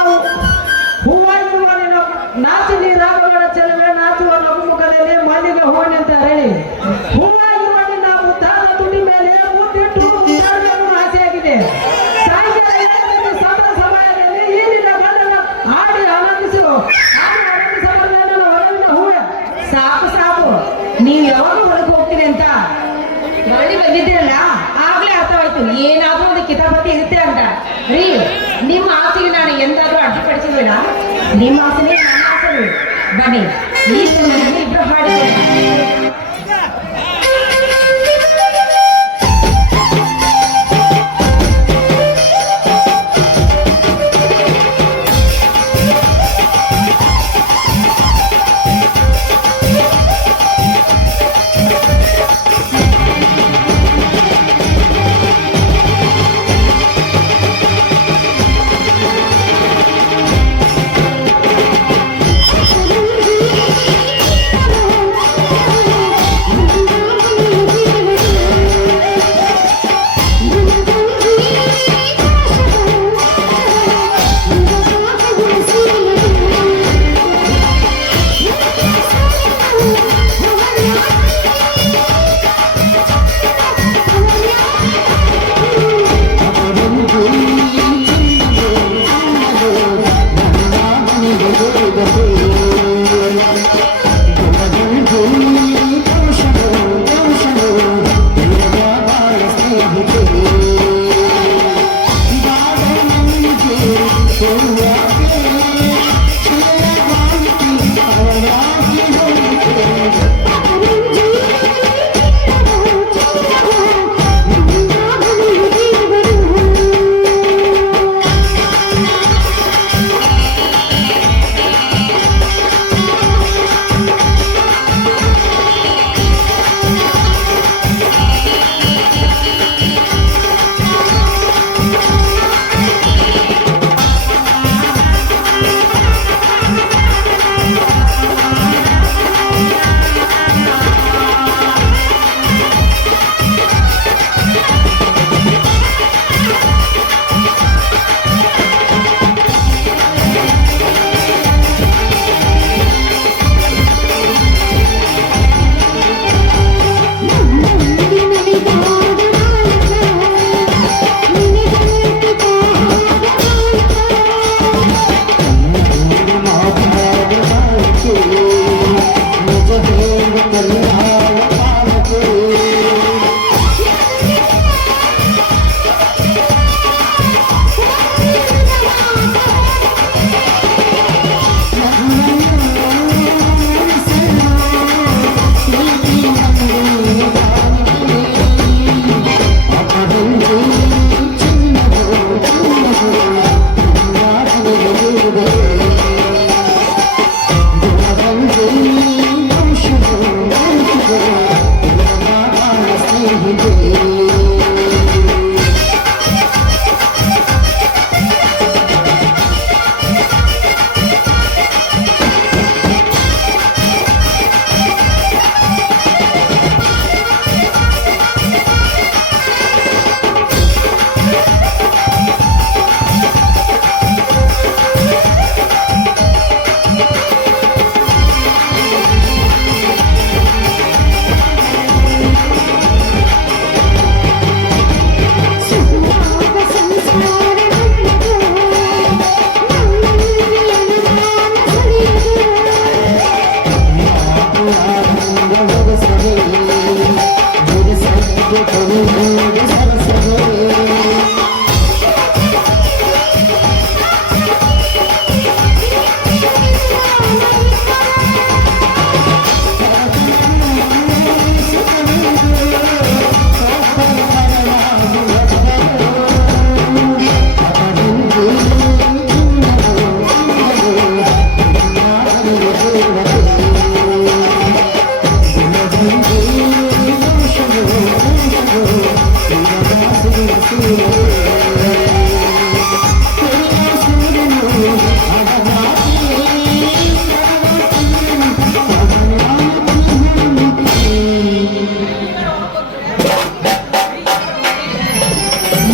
ಹೂವಾಗಿರುವ ನಿನ್ನ ನಾಚು ನೀರಾಗಬೇಡ ಚೆಲುವೆ ನಾಚುವ ನಗು ಮುಖದಲ್ಲಿ ಮಲ್ಲಿಗೆ ಹೂವನೆ ಅಂತ ಹೇಳಿ ಹೂವಾಗಿರುವ ನಿನ್ನ ಮುದ್ದಾದ ತುಟಿ ಮೇಲೆ ಮುದ್ದಿಟ್ಟು ಮುದ್ದಾಡಬೇಕು ಆಸೆಯಾಗಿದೆ. ಸಾಯಂಕಾಲ 7 ಗಂಟೆ ಸಮಯದಲ್ಲಿ ಈ ನಿನ್ನ ಗಂಡನ ಆಡಿ ಆನಂದಿಸು. ಆಡಿ ಆನಂದಿಸಬಾರದೆ ನನ್ನ ಒಳಗಿನ ಹೂವೆ. ಸಾಕು ಸಾಕು ನೀವು ಯಾವಾಗ ಹೊರಗೆ ಹೋಗ್ತೀರಿ ಅಂತ ಮರಳಿ ಬಂದಿದ್ದೀರಲ್ಲ ಆಗ್ಲೇ ಅರ್ಥವಾಯ್ತು ಏನಾದ್ರೂ ಒಂದು ಕಿತಾಪತಿ ಇರುತ್ತೆ ಅಂತ. ರೀ ನಿಮ್ಮ ಆಸೆಗೆ ನಾನು ಎಂದಾದ್ರೂ ಅಡ್ಡಿಪಡಿಸಿಲ್ಲ. ನಿಮ್ಮ ಆಸೆನೇ ನನ್ನ ಆಸೆ. ಬನ್ನಿ ಈ ಸಮಯದಲ್ಲಿ ಇಬ್ರು ಹಾಡಿದ್ದೇನೆ.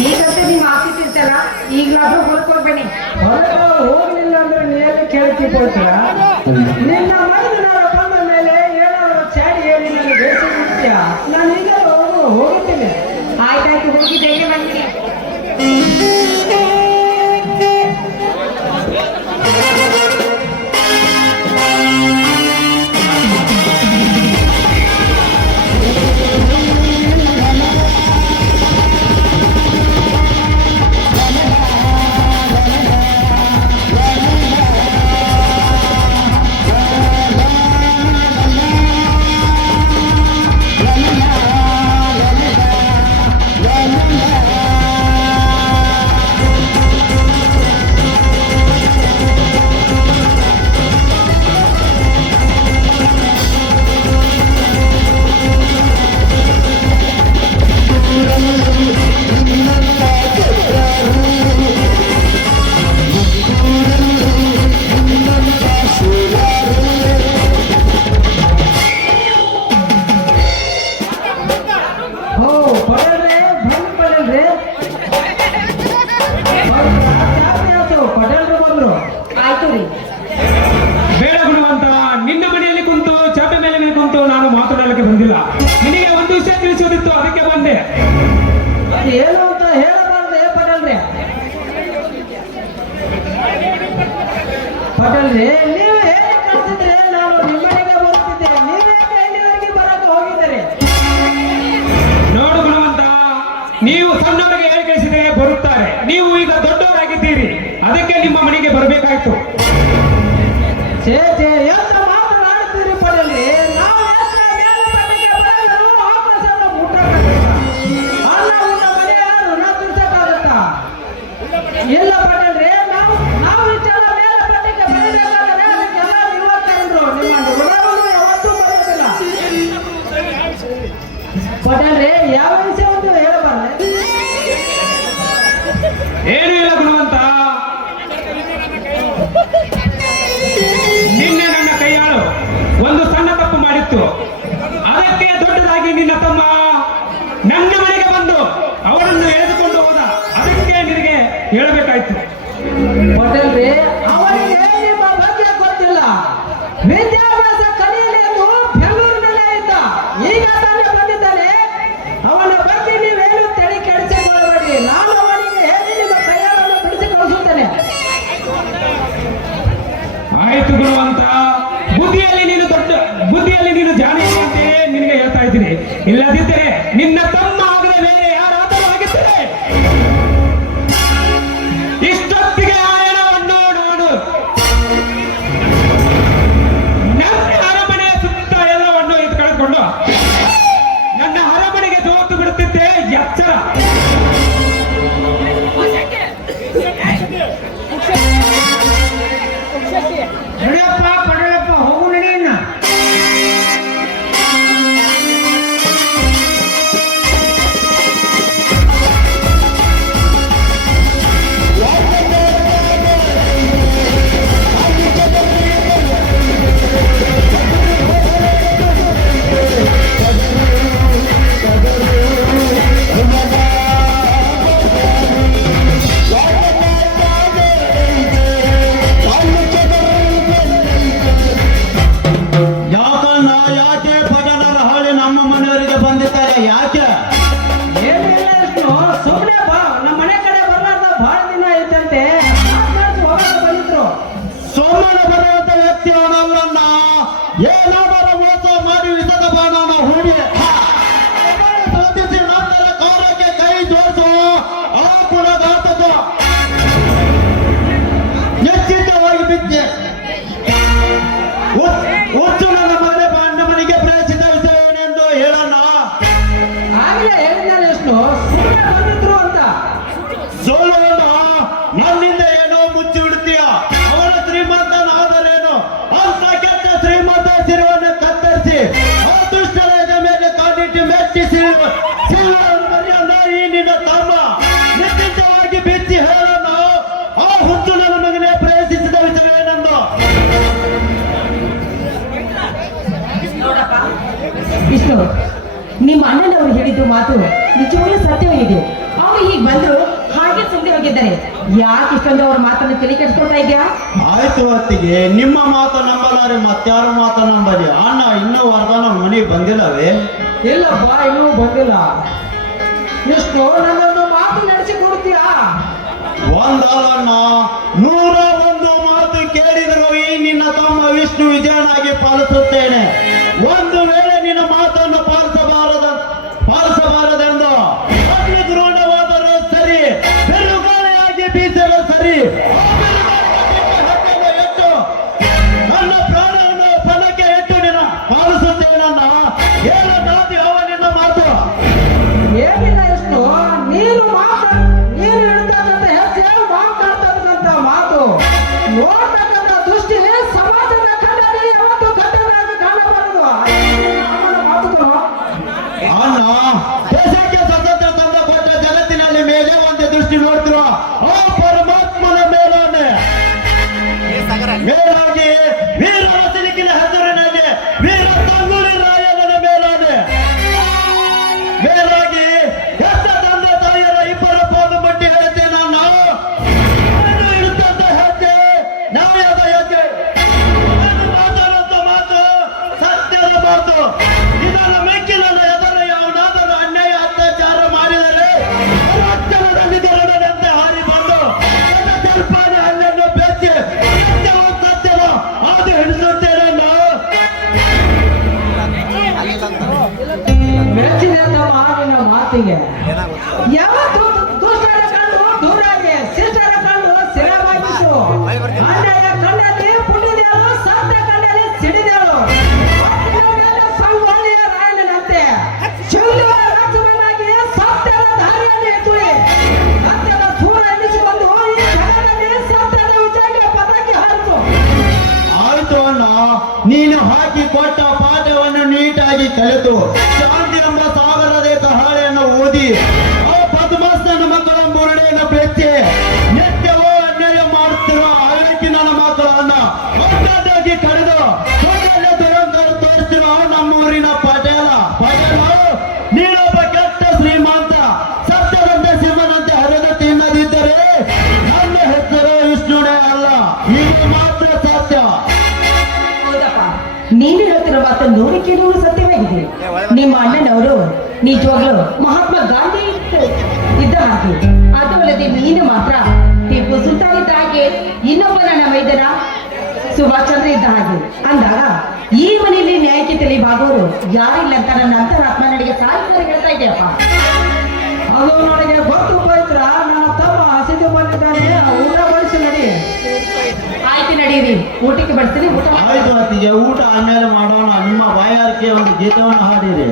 ಈಗಂತೂ ನೀವು ಆಸೆ ತಿಂತಾರ ಈಗಲಾದ್ರೂ ಹೊರಕೋಗ್ಬೇಡಿ. ಹೋಗ್ಲಿಲ್ಲ ಅಂದ್ರೆ ನೀನು ಕೇಳ್ತಿ ಕೊಡ್ತೀರ ನಿನ್ನ ಮೈದಿನಾರ ಬಂದ ಮೇಲೆ ಏನಾದ್ರು ಚಾಡಿ ಹೇಳಿ ನನಗೆ ಬೇಸಿಗೆ ನಾನು ಈಗ ಹೋಗುತ್ತೇನೆ. ಆಯ್ತಾಯ್ತು, ಹೋಗಿ ಬೇಗ ಬನ್ನಿ. ಪಟೇಲ್ರು ಬಂದ್ರು. ಆಯ್ತು ರೀ. ಬೇಡ ಗುಣವಂತ, ನಿನ್ನ ಮನೆಯಲ್ಲಿ ಕುಂತು ಚಾಪೆ ಮೇಲೆ ಕುಂತು ನಾನು ಮಾತನಾಡಲಿಕ್ಕೆ ಬಂದಿಲ್ಲ. ನಿನಗೆ ಒಂದು ವಿಷಯ ತಿಳಿಸೋದಿತ್ತು, ಅದಕ್ಕೆ ಬಂದೆ. ಏನು ಅಂತ ಹೇಳಬಾರ್ದೆ ಪಟೇಲ್ರೆ. ಪಟೇಲ್ರೆ, ನೀವು ಹೇಗೆ ಕಳಿಸಿದ್ರೆ ನಾನು ನಿಮ್ಮನೆಗೆ ಬರುತ್ತಿದ್ದೆ. ನೀವೇಕೆ ಇಲ್ಲಿವರೆಗೆ ಬರಕ್ಕೆ ಹೋಗಿದ್ದೀರಿ? ನೋಡು ಗುಣವಂತ, ನೀವು ಸಣ್ಣವರಿಗೆ ಹೇಳಿ ಕಳಿಸಿದರೆ ಬರುತ್ತಾರೆ. ನೀವು ಈಗ ದೊಡ್ಡವರಾಗಿದ್ದೀರಿ, ಅದಕ್ಕೆ ನಿಮ್ಮ ಮನೆಗೆ ಬರಬೇಕಾಯ್ತು. ಎಂತ ಮಾತನಾಡುತ್ತೀರಿ ಪಡಲಿ? ನಾವು ಎಷ್ಟು ಮೇಲ್ಪಟ್ಟಿಗೆ ಬರಲು ಆಪರೇಷನ್ ಊಟ ಅನ್ನ ಊಟ ಮನೆಯ ಋಣ ತೀರ್ಸಕ್ಕಾಗತ್ತಾ? ಇಲ್ಲ ಪಡಲ್ರಿ, ನಾವು ಇಷ್ಟೆಲ್ಲ ಮೇಲ್ಪಟ್ಟಿಗೆ ಬೆಳೆಯಬೇಕಾದ್ರೆ ಅದಕ್ಕೆಲ್ಲ ನಿವರ್ತಂದ್ರು. ನಿಮ್ಮ ಋಣವನ್ನು ಯಾವತ್ತೂ ಬರೆಯೋದಿಲ್ಲ. ಪಡಲ್ರಿ, ಯಾವ ವಿಷಯವನ್ನು ಹೇಳಬಾರ್ದು. ಏನೂ ಇಲ್ಲ ಗುಣವಂತ, ನಿನ್ನೆ ನನ್ನ ಕೈಯಾಳು ಒಂದು ಸಣ್ಣ ತಪ್ಪು ಮಾಡಿತ್ತು. ಅದಕ್ಕೆ ದೊಡ್ಡದಾಗಿ ನಿನ್ನ ತಮ್ಮ ನನ್ನ ಮನೆಗೆ ಬಂದು ಅವರನ್ನು ಎಳೆದುಕೊಂಡು ಹೋದ. ಅದಕ್ಕೆ ನಿನಗೆ ಹೇಳಬೇಕಾಯ್ತು. ಪಟೇಲ್ರಿ, ಅವರಿಗೆ ನಿಮ್ಮ ಬಗ್ಗೆ ಗೊತ್ತಿಲ್ಲ. ವಿದ್ಯಾಭ್ಯಾಸ ಕಲಿಯಲಿ ಎಂದು ಬೆಂಗಳೂರಿನಲ್ಲೇ ಇದ್ದ. ಈಗ ತಾನೇ ಬಂದಿದ್ದಾನೆ. ಅವನ ಬಗ್ಗೆ ನೀವೇನು ತಲೆ ಕೆಡಿಸಿಕೊಳ್ಳಬೇಡಿ. ನಾನು ಅವನಿಗೆ ಹೇಳಿ ನಿಮ್ಮ ಕೈಯಾಳನ್ನು ಬಿಡಿಸಿ ಕಳಿಸುತ್ತೇನೆ. ಆಯ್ತು ಗುಣವಂತ, ಬುದ್ಧಿಯಲ್ಲಿ ನೀನು ಜಾಣಿ ಅಂತ ನಿನಗೆ ಹೇಳ್ತಾ ಇದ್ದೀನಿ. ಇಲ್ಲದಿದ್ದರೆ ನಿನ್ನ ತಮ್ಮ ಆಗದ ಮೇಲೆ ಯಾರಾದರೂ ಆಗಿದ್ದರೆ ಇಷ್ಟೊತ್ತಿಗೆ ಆಯನವನ್ನು ನಾನು ನನ್ನ ಅರಮನೆಯ ಸುತ್ತ ಎಲ್ಲವನ್ನು ಇದು ಕಳೆದುಕೊಂಡು ನನ್ನ ಅರಮನೆಗೆ ಜೋತು ಬಿಡುತ್ತಿದ್ದೆ. ಎಚ್ಚರ. ನಡೆಯಪ್ಪ ಪಡಲಪ್ಪ, ಹೋಗು ನಡೆಯನ್ನ. ಯಾಕೆ ಭಜನರ ಹಾಳಿ ನಮ್ಮ ಮನೆಯವರಿಗೆ ಬಂದಿದ್ದಾರೆ? ಯಾಕೆ? ಏನಿಲ್ಲ ವಿಷ್ಣು, ಸುಮ್ಮನೆ ಬಾ. ನಮ್ಮ ಮನೆ ಕಡೆ ಬರಲಾರ್ದ ಬಹಳ ದಿನ ಐತಂತೆ. ಹೋಗಕ್ಕೆ ಬಂದಿದ್ರು. ಸೋಮನ ಬರುವಂತ ವ್ಯಕ್ತಿ ಅವನವರನ್ನ ಏನಾದರೂ ಮೋಸ ಮಾಡಿ ವಿಸದ ಬಾಣನ ಹೂಡಿ ಬಂಧಿಸಿ ನಂತರ ಕಾರ್ಯಕ್ಕೆ ಕೈ ಜೋಡಿಸುವ ಆ ಗುಣಗಾತದ್ದು ನಿಶ್ಚಿತವಾಗಿ ಬಿದ್ದೆ. ಹುಚ್ಚು ನನ್ನ ಮನೆಗೆ ಪ್ರವೇಶಿಸಿದ ವಿಷಯವೇನೆಂದು ಹೇಳೋಣ. ಆಗಲೇ ಹೇಳಿದ ವಿಷ್ಣು, ಸುಮ್ಮನೆ ಬಂದಿದ್ರು ಅಂತ. ಸೋಲವನ್ನ ನನ್ನಿಂದ ಏನೋ ಮುಚ್ಚಿ ಬಿಡ್ತೀಯ. ಅವನ ಶ್ರೀಮಂತನಾದರೇನು ಅಂತ ಕೆಟ್ಟ ಸಿರುವನ್ನು ಕತ್ತರಿಸಿ ಆ ದುಷ್ಟರ ಮೇಲೆ ಕಾಲಿಟ್ಟು ಮೆಚ್ಚಿ ಈ ನಿನ್ನ ತಮ್ಮ ನಿಶ್ಚಿತವಾಗಿ ಬಿಚ್ಚಿ ಹೇಳನ್ನು ಆ ಹುಟ್ಟು ನನ್ನ ಮಗನೇ ಪ್ರಯತ್ನಿಸಿದ ವಿಷಯವೇನೆಂದು. ವಿಷ್ಣು, ನಿಮ್ಮ ಅಣ್ಣನವರು ಹೇಳಿದ್ದು ಮಾತು ನಿಜವಾಗ್ಲೂ ಸತ್ಯವಾಗಿದೆ. ಅವರು ಈಗ ಬಂದ್ರು ಹಾಗೆ ಸುಮ್ಮನೆ ಹೋಗಿದ್ದಾರೆ. ಯಾಕೆ ಇಷ್ಟೊಂದು ಅವ್ರ ಮಾತನ್ನು ತಲೆ ಕೆಡಿಸ್ಕೊಳ್ತಾ ಇದ್ಯಾ? ಆಯ್ತು ಹೊತ್ತಿಗೆ ನಿಮ್ಮ ಮಾತು ನಂಬಲಾರೆ ಮತ್ತಾರ ಮಾತು ನಂಬಲಿ. ಅಣ್ಣ ಇನ್ನೂ ವರ್ಧನ ಮನೆಗೆ ಬಂದಿಲ್ಲವೇ? ಇಲ್ಲಪ್ಪ ಇನ್ನೂ ಬಂದಿಲ್ಲ. ಎಷ್ಟು ನನ್ನನ್ನು ಮಾತು ನಡೆಸಿ ಕೊಡ್ತೀಯಾ? ಒಂದಲ್ಲ 101 ಮಾತು ಕೇಳಿದರೂ ಈ ನಿನ್ನ ತಮ್ಮ ವಿಷ್ಣು ವಿಜಯನಾಗಿ ಪಾಲಿಸುತ್ತೇನೆ. ಒಂದು ವೇಳೆ ನಿನ್ನ ಮಾತನ್ನು ಪಾಲಿಸಬಾರದೆಂದು ಅಗ್ನಿದ್ರೋಣವಾದರೂ ಸರಿ, ಬೆರುಗಾಳಿಯಾಗಿ ಬೀಸಲು ಸರಿ, ಎಟ್ಟು ನನ್ನ ಪ್ರಾಣವನ್ನು ಫಲಕ್ಕೆ ಎಟ್ಟು ನಿನ್ನ ಪಾಲಿಸುತ್ತೇನನ್ನ ಹೇಳ ಮಾತು ಯಾವ ನಿನ್ನ ಮಾತು? ಏನಿಲ್ಲ ಎಷ್ಟು ನೀನು ಹೇಳ್ತಕ್ಕಂಥ ಹೆಜ್ಜೆ ಮಾತಾಡ್ತಕ್ಕಂಥ ಮಾತು ನೋಡ್ತಕ್ಕಂಥ ದೃಷ್ಟಿ ಸಮಾಜದ ಕಣ್ಣಲ್ಲಿ ಯಾವತ್ತು ಕಣ್ಣಾಗಿ ಕಾಣಬಾರದು. ಅವನ ಮಾತುಗಳು ಅಣ್ಣ ದೇಶಕ್ಕೆ ಸ್ವತಂತ್ರ ತಂದ ಕೊಟ್ಟ ಜಗತ್ತಿನಲ್ಲಿ ಮೇಲೆ ಒಂದು ದೃಷ್ಟಿ ನೋಡ್ತಿರೋ ಆ ಪರಮಾತ್ಮನ ಮೇಲಾನೆ ಮೇಲಾಗಿ ವೀರ ರಸನಿಕಿನ ಹೆಸರಿನಲ್ಲಿ ವೀರ ತಂಗುಳಿ ರಾಯಣ್ಣನ ಮೇಲಾನೆ ಮೇಲಾಗಿ ಹೆತ್ತ ತಂದೆ ತಾಯಿಯರ ಇಬ್ಬರ ಪಾದ ಮಟ್ಟಿ ಹೇಳ್ತೇನೆ. ನಾವು ಇರುತ್ತಂತ ಹೆಜ್ಜೆ ನ್ಯಾಯದ ಹೆಜ್ಜೆ, ಮಾತಾಡುವಂತ ಮಾತು ಸತ್ಯದ ಮಾತು. ಇದರ ಮೆಕ್ಕಿಲನ್ನು ಎದರ ಯಾವನಾದರೂ ಅನ್ಯಾಯ ಅತ್ಯಾಚಾರ ಮಾಡಿದರೆ ರಕ್ತದಲ್ಲಿ ಗರಡನಂತೆ ಹಾರಿ ಬಂದು ಜಲ್ಪಾನೆ ಹಲ್ಲನ್ನು ಬೆಚ್ಚಿ ಸತ್ಯದ ಅದು ಹಿಡಿಸುತ್ತೇನೆ. ಮೆಚ್ಚಿದೆ ತಮ್ಮ ನಿನ್ನ ಮಾತಿಗೆ. ಯಾವತ್ತು ದುಷ್ಟರ ಕಂಡು ದೂರಾಗಿ ಶಿಷ್ಟರ ಕಂಡು ಸ್ಥಿರವಾಗಿಸು. ಅನ್ಯಾಯ ಕಂಡಲ್ಲಿ ಪುಣ್ಯದೇವರು, ಸತ್ಯ ಕಂಡಲ್ಲಿ ಸಿಡಿದೇವರು. ಸಂಗೊಳ್ಳಿಯ ರಾಯಣ್ಣನಂತೆ ಶೂನ್ಯ ಲಕ್ಷ್ಮಣನಾಗಿ ಸತ್ಯದ ದಾರಿಯಲ್ಲಿ ತುಳಿ ಸತ್ಯದ ಸೂರ ಎನಿಸಿಕೊಂಡು ಈ ಜಗದಲ್ಲಿ ಸತ್ಯದ ವಿಜಯಕ್ಕೆ ಪದಕ್ಕೆ ಹಾರಿಸು. ಆಯ್ತು ಅಣ್ಣ, ನೀನು ಹಾಕಿ ಕೊಟ್ಟ ಪಾಠವನ್ನು ನೀಟಾಗಿ ಕಲಿತು ಶಾಂತಿ ಎಂಬ ಸಾಗರದೇ ಕಹಳೆಯನ್ನು ಓದಿ ಆ ಪದ್ಮಸ್ಥನ ಮಕ್ಕಳ ಮುರುಡೆಯನ್ನು ಬೆಚ್ಚಿ ನಿತ್ಯವೋ ಅನ್ಯಾಯ ಮಾಡುತ್ತಿರುವ ಆಳ್ವಿಕೆ ನನ್ನ ಮಕ್ಕಳನ್ನ ಒಗ್ಗಟ್ಟಾಗಿ ಕಡಿದು ಸೊಳ್ಳೆ ದುರಂತರು ತೋರಿಸಿರುವ ನಮ್ಮೂರಿನ ಪಟೇಲ ನೀನೊಬ್ಬ ಕೆಟ್ಟ ಶ್ರೀಮಂತ ಸತ್ಯದಂತೆ ಸಿಂಹನಂತೆ ಹರಿದು ತಿನ್ನದಿದ್ದರೆ ನನ್ನ ಹೆಸರು ವಿಷ್ಣುನೇ ಅಲ್ಲ, ಇದು ಮಾತ್ರ ಸತ್ಯ. ಹೌದಪ್ಪ, ನೀನು ಹೇಳ್ತಿರೋ ಮಾತು ನೋಡಿ ಕೇಳುವ ಸತ್ಯವಾಗಿದೆ. ನಿಮ್ಮ ಅಣ್ಣನವರು ನಿಜವಾಗ್ಲೂ ಮಹಾತ್ಮ ಗಾಂಧಿ ಇದ್ದ ಹಾಗೆ. ಅದು ಅಲ್ಲದೆ ನೀನು ಮಾತ್ರ ಟಿಪ್ಪು ಸುಲ್ತಾನ್ ಇದ್ದ ಹಾಗೆ, ಇನ್ನೊಬ್ಬ ನನ್ನ ವೈದ್ಯರ ಸುಭಾಷ್ ಚಂದ್ರ ಇದ್ದ ಹಾಗೆ. ಅಂದಾಗ ಈ ಮನೆಯಲ್ಲಿ ನ್ಯಾಯಕ್ಕೆ ತಿಳಿಬಾಗೋರು ಯಾರಿಲ್ಲ ಅಂತ ನನ್ನ ಅಂತರಾತ್ಮ ನನಗೆ ಸಾಹಿತ್ಯ ಹೇಳ್ತಾ ಇದೆಯಪ್ಪ. ಅದು ನನಗೆ ಗೊತ್ತು ಪವಿತ್ರ. ನನ್ನ ತಮ್ಮ ಹಸಿದು ಬಂದಿದ್ದಾನೆ, ಊಟ ಬಡಿಸಿ ನಡಿ. ಆಯ್ತು ನಡೀರಿ, ಊಟಕ್ಕೆ ಬರ್ತೀನಿ. ಊಟ ಮಾಡಿ. ಆಯ್ತು ಅತ್ತಿಗೆ, ಊಟ ಆಮೇಲೆ ಮಾಡೋಣ. ನಿಮ್ಮ ಬಾಯಾರಿಕೆ ಒಂದು ಗೀತವನ್ನು ಹಾಡಿರಿ.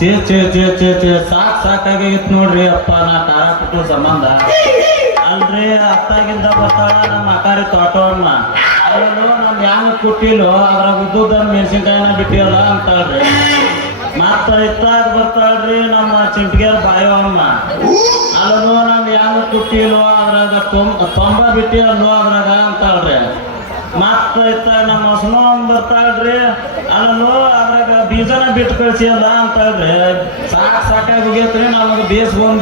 ಚೇ ಸಾಕಾಗಿತ್ತು ನೋಡ್ರಿ ಅಪ್ಪ ನಾ ಖಾರ ಕೊಟ್ಟು ಸಂಬಂಧ ಅಲ್ರಿ ಅತ್ತಾಗಿಂದ ಬರ್ತಾಳ ನಮ್ಮ ಅಕಾರಿ ತೋಟವನ್ನ ಅವನು ನಮ್ ಹ್ಯಾಂಗ ಕುಟ್ಟಿಲು ಅದ್ರಾಗ ಉದ್ದುದ ಮೆಣಸಿನ್ಕಾಯಿನ ಬಿಟ್ಟಿಯಲ್ಲ ಅಂತಾಳ್ರಿ ಮತ್ತ ಇತ್ತಾಗ ಬರ್ತಾಳ್ರಿ ನಮ್ಮ ಚಿಂಟ್ಗ್ಯಾರ ಬಾಯವಮ್ಮ ಅಲ್ಲೂ ನಮ್ ಹ್ಯಾಂಗ ಕುಟ್ಟಿಲು ಅದ್ರಾಗ ತೊಂಬ ಬಿಟ್ಟಿಯಲ್ಲೋ ಅದ್ರಾಗ ಅಂತಾಳ್ರಿ ಮತ್ತ ಇತ್ತಾಗ ನಮ್ಮ ಹಸನೋ ಬರ್ತಾಳ್ರಿ ಅಲ್ಲೂ ಅದ್ರಾಗ ಬೀಜನ ಬಿಟ್ಟು ಕಳ್ಸಿಯಲ್ಲ ಅಂತಾಳ್ರಿ ಸಾಕಾಗಿ ಹೋಗೈತ್ರಿ ನಮಗೆ ಬೇಸ್ಗೊಂಡು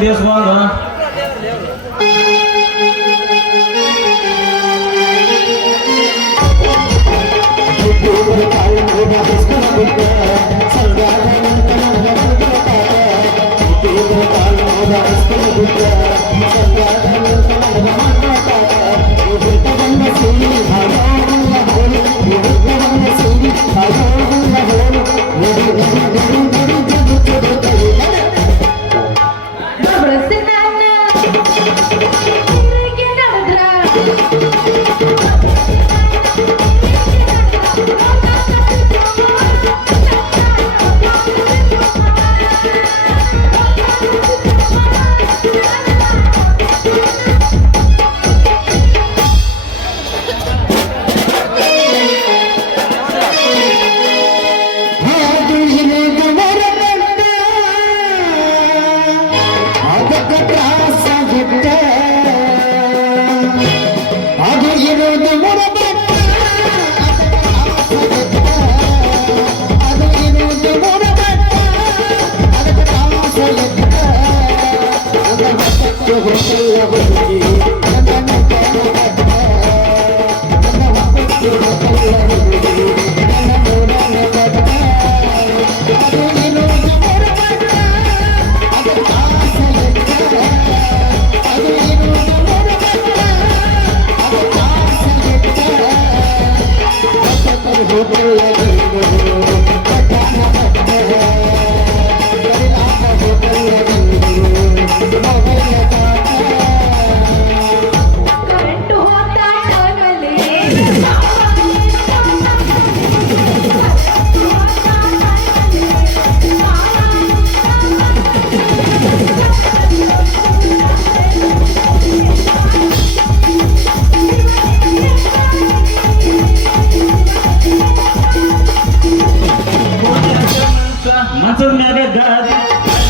ಮಸದ ಮ್ಯಾಗ ಗಾದಿ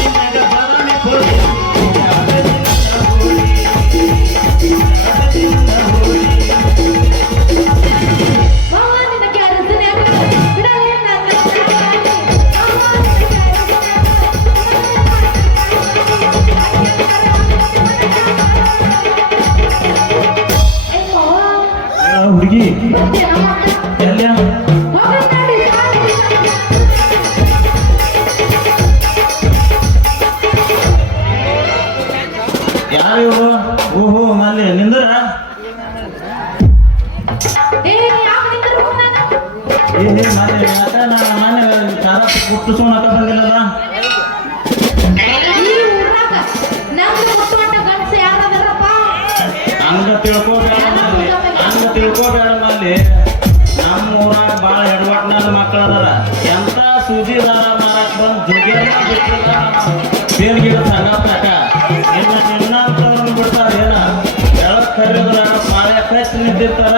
ಮ್ಯಾಗ ಬಾದಾಮಿ ಕೋಳಿ ಹುಡುಗಿ ಎಲ್ಲ ಯಾರು ಓಹೋ ಮಲ್ಲಿ ನಿಂದ್ರ ಮನೆ ಯಾಕ ಮನೆ ಖಾರ ಕುಟ್ಟಿಸೋಣಕ ಬಂದಿಲ್ಲಲ್ಲ ಹಂಗ ತಿಳ್ಕೋಬೇಡ ಮಲ್ಲಿ ನಮ್ಮ ಊರಾಗ ಭಾಳ ಎಡವಟ್ನಾದ ಮಕ್ಕಳು ಅದಾರ ಎಂತ ಸೂಜಿ ದಾರ ಮಾರಕ್ ಬಂದು ಬೇನ್ ಗಿಡ ಸಂಗಪ್ಪ ನಿನ್ನಂತವ್ರನ್ನ ಬಿಡ್ತಾರ ಏನ ಬೆಳಕ್ ಕರೆದ್ರ ಪಾಳ್ಯ ಕಚ್ಚಿ ನಿಂತಿರ್ತಾರ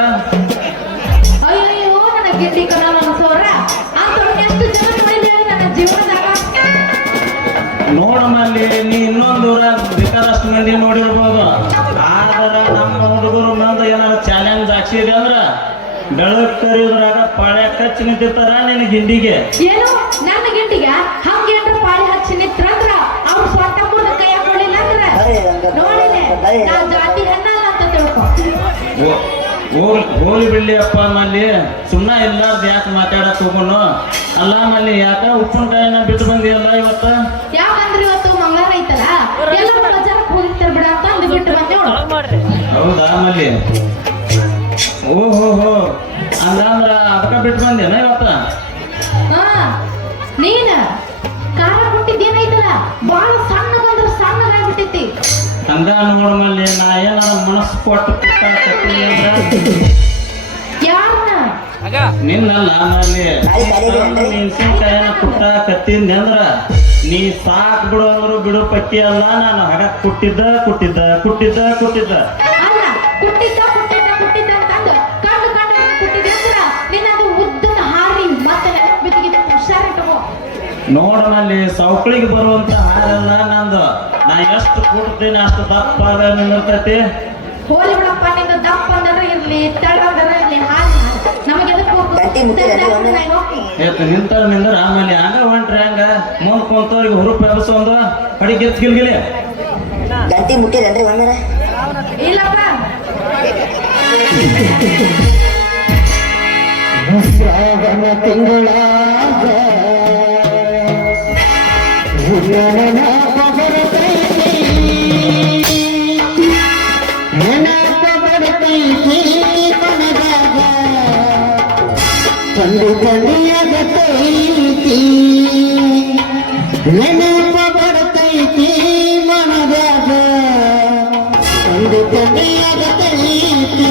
ನೋಡಮ್ಮಲ್ಲಿ ನೀ ಇನ್ನೊಂದು ಊರಾಗ ಬೇಕಾದಷ್ಟು ಮಂದಿ ನೋಡಿರ್ಬೋದು ಆದ್ರೆ ನಮ್ಮ ಹುಡುಗರು ಮಂದ ಏನಾರ ಚಾಲೆಂಜ್ ಹಾಕ್ಸಿದೆ ಅಂದ್ರ ಬೆಳಕ್ ಕರಿಯೋದ್ರಾಗ ಪಾಳ್ಯ ಕಚ್ಚಿ ನಿಂತಿರ್ತಾರ ನಿನ್ನ ಗಿಂಡಿಗೆ ಏನು ನನ್ನ ಗಿಂಡಿಗೆ ಹಂಗೇನ್ರ ಪಾಳಿ ಹಚ್ಚಿ ನಿಂತ್ರಂದ್ರ ಅವ್ರು ಸ್ವಂತ ಕೂಡ ಕೈ ಹಾಕೊಳ್ಳಿಲ್ಲ ಅಂದ್ರ ನೋಡಿದೆ ನಾ ಜಾತಿ ಹನ್ನಲ್ಲ ಅಂತ ತಿಳ್ಕೊ ಹೋಗ್ಲಿ ಬಿಡ್ಲಿ ಅಪ್ಪ ಮಲ್ಲಿ ಸುಮ್ಮನೆ ಇಲ್ಲಾರ್ದು ಯಾಕೆ ಮಾತಾಡಕ್ ಹೋಗೋಣ ಅಲ್ಲ ಮಲ್ಲಿ ಯಾಕ ಉಪ್ಪಿನಕಾಯಿನ ಬಿಟ್ಟು ಬಂದಿಯಲ್ಲ ಇವತ್ತ ಯಾಕಂದ್ರೆ ಇವತ್ತು ಮಂಗಳವಾರ ಐತಲ್ಲ ಎಲ್ಲ ಬಜಾರಕ್ಕೆ ಹೋಗಿರ್ತಾರ ಬಿಡ ಅಂತ ಅಂದು ಬಿಟ್ಟು ಬಂದೇವ್. ಹೌದಾ ಮಲ್ಲಿ ಓಹೋ ಹಂಗಂದ್ರ ಅದಕ್ಕ ಬಿಟ್ಟು ಬಂದೇನ ಇವತ್ತ ಹಾ ನೀನ ಖಾರ ಕೊಟ್ಟಿದ್ದೇನೈತಲ್ಲ ಬಾಳ ಸಣ್ಣಗಂದ್ರ ಸಣ್ಣಗಾಗ್ಬಿಟ್ಟೈತಿ ಹಂಗ ನೋಡ ಮಲ್ಲಿ ನಾ ಏನಾರ ಮನಸ್ಸು ಕೊಟ್ಟು ಯಾರನ್ನ ನಿನ್ನಲ್ಲ ಅಲ್ಲಿ ಮೆಣಸಿನ್ಕಾಯನ ಕುಟ್ಟ ಕತ್ತಿಂದ ಅಂದ್ರ ನೀ ಸಾಕ್ ಬಿಡು ಅಂದ್ರು ಬಿಡು ಪಕ್ಕಿ ಅಲ್ಲ ನಾನು ಹಗ ಕುಟ್ಟಿದ್ದ ಅಲ್ಲ ಕುಟ್ಟಿದ್ದ ಅಂತಂದು ಕಂಡು ಕುಟ್ಟಿದ್ದೆ ಅಂದ್ರ ನಿನ್ನದು ಉದ್ದದ ಹಾರಿ ಮತ್ತೆ ಬಿತ್ತಿಗೆ ಹುಷಾರಿಟ್ಟವು. ನೋಡನಲ್ಲಿ ಸೌಕಳಿಗೆ ಬರುವಂತ ಹಾರಲ್ಲ ನಂದು. ನಾ ಎಷ್ಟು ಕುಟ್ತೀನಿ ಅಷ್ಟು ದಪ್ಪ ನಿಂದಿರ್ತೈತಿ. ಹೋಲಿ ಬಿಡಪ್ಪ, ನಿಂದು ದಪ್ಪ ಅಂದ್ರೆ ಇರ್ಲಿ, ತೆಳ್ಳಂದ್ರೆ ಇರ್ಲಿ, ಹಾಲು ನಮಗೆ ನಿಂತರ ನಿಂದ್ರ ಆಮೇಲೆ ಹಂಗ ಹೊಂಟ್ರಿ ಹಂಗ ಮುಂದ್ ಕುಂತವ್ರಿಗೆ ಹುರುಪ್ ಎಬ್ಸು ಒಂದು ಕಡಿ ಗಿಲ್ಗಿಲಿ ಗಂಟಿ ಮುಟ್ಟಿದನ್ರಿ ಒಂದರ ಇಲ್ಲಪ್ಪ. ಶ್ರಾವಣ ತಿಂಗಳಾಗ ನೆನಪ ಬರ್ತೈತಿ ಮನದಾಗ ಕಂಡಿಯಾಗತೈತಿ ನೆನಪ ಬರ್ತೈತಿ ಮನದಾಗ ಕಂಡಿಯಾಗತೈತಿ.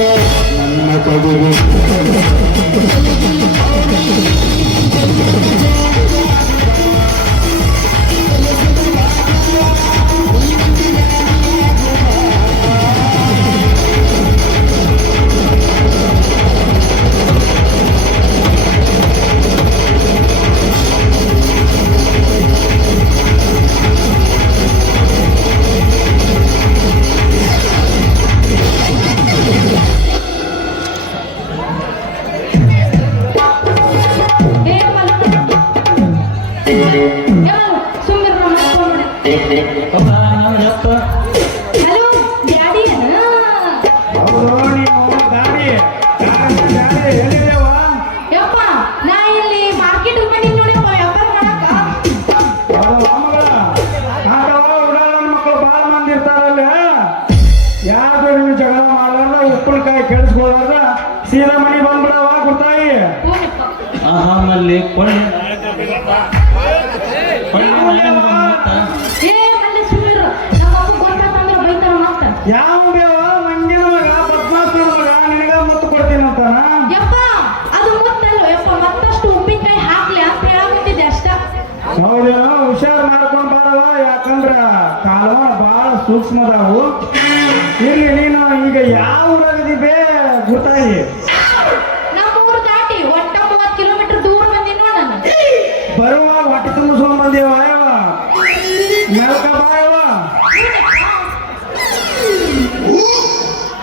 ಆಸೆ ನನ್ನ ಕವಿಗೆ ಹಲೋ ಡ್ಯಾಡಿ ಯಪ್ಪ ನಾ ಇಲ್ಲಿ ಮಾರ್ಕೆಟ್ ಬಂದಿನಿ ನೋಡಪ್ಪ ವ್ಯಾಪಾರ ಮಾಡಕ್ಕ ಮಕ್ಕಳು ಬಾಳ ಮಂದಿ ಇರ್ತಾರಲ್ಲ ಯಾರು ನಿಮ್ಗೆ ಜಗಳ ಮಾಡಾರ ಉಪ್ಪಿನಕಾಯಿ ಕೆಡಿಸ್ಕೊಳ್ಳಾರ ಸೀದಾ ಮನಿ ಬಂದ್ಬಿಡವ ಗುರ್ತಾಯಿ ಹ್ಞೂನಪ್ಪ ಆಹಾ ಮಲ್ಲಿ ಕೊಳ್ಳಿ ಏ ಅಲ್ಲಿ ಸುಮ್ಮೀರು ನಮ್ಮ ಅಪ್ಪ ಗೊತ್ತಾತಂದ್ರೆ ಬೈತಾರ ಮತ್ತ ಯಾವ ಬೇವ ಮಂಗಿನ ಮಗ ಬದ್ಮಾಸ್ತರ ಮಗ ನಿನಗ ಮುತ್ತು ಕೊಡ್ತೀನಂತಾನ ಯಪ್ಪ ಅದು ಮುತ್ತಲ್ಲ ಯಪ್ಪ ಮತ್ತಷ್ಟು ಉಪ್ಪಿನಕಾಯಿ ಹಾಕ್ಲಿ ಅಂತ ಹೇಳಾಕತ್ತಿದ್ದೆ ಅಷ್ಟ ಹೌದೇನೋ ಹುಷಾರ್ ಮಾಡ್ಕೊಂಡ್ ಬಾರವ ಯಾಕಂದ್ರ ಕಾಲಮಾನ ಬಹಳ ಸೂಕ್ಷ್ಮದಾವು ಇರ್ಲಿ ನೀನು ಈಗ ಯಾವ ಊರಾಗದಿಬೇ ಗುರ್ತಾಯಿ ನಮ್ಮ ಊರು ದಾಟಿ ಒಟ್ಟ 30 ಕಿಲೋಮೀಟರ್ ದೂರ ಬಂದಿನಿ ನೋಡ ನಾನು ಬರುವಾಗ ಹೊಟ್ಟೆ ತುಂಬಿಸ್ಕೊಂಡ್ ಬಂದೇವ ಯಾವ ಮೆಲ್ಕ ಬಾಯವ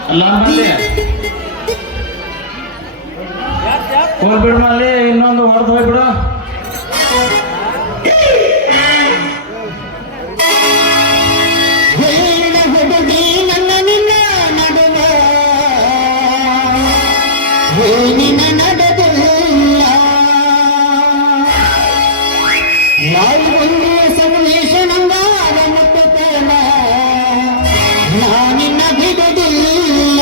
ಅಲ್ಲ ಮಲ್ಲಿ ಹೋಗ್ಬಿಡು ಮಲ್ಲಿ ಇನ್ನೊಂದು ಹೊಡೆದು ಹೋಗ್ಬಿಡು ಹೇಳ ಹುಡುಗಿ ನನ್ನ ನಿನ್ನ ನಡುವ ಏನಿನ ನಡೆದಿಲ್ಲ ನಾವು ಒಂದು ಸನ್ನಿವೇಶ ನಂಗಾರ ಮುಟ್ಟುತ್ತೇನ ನಾನಿನ್ನ ಬಿಡುವುದಿಲ್ಲ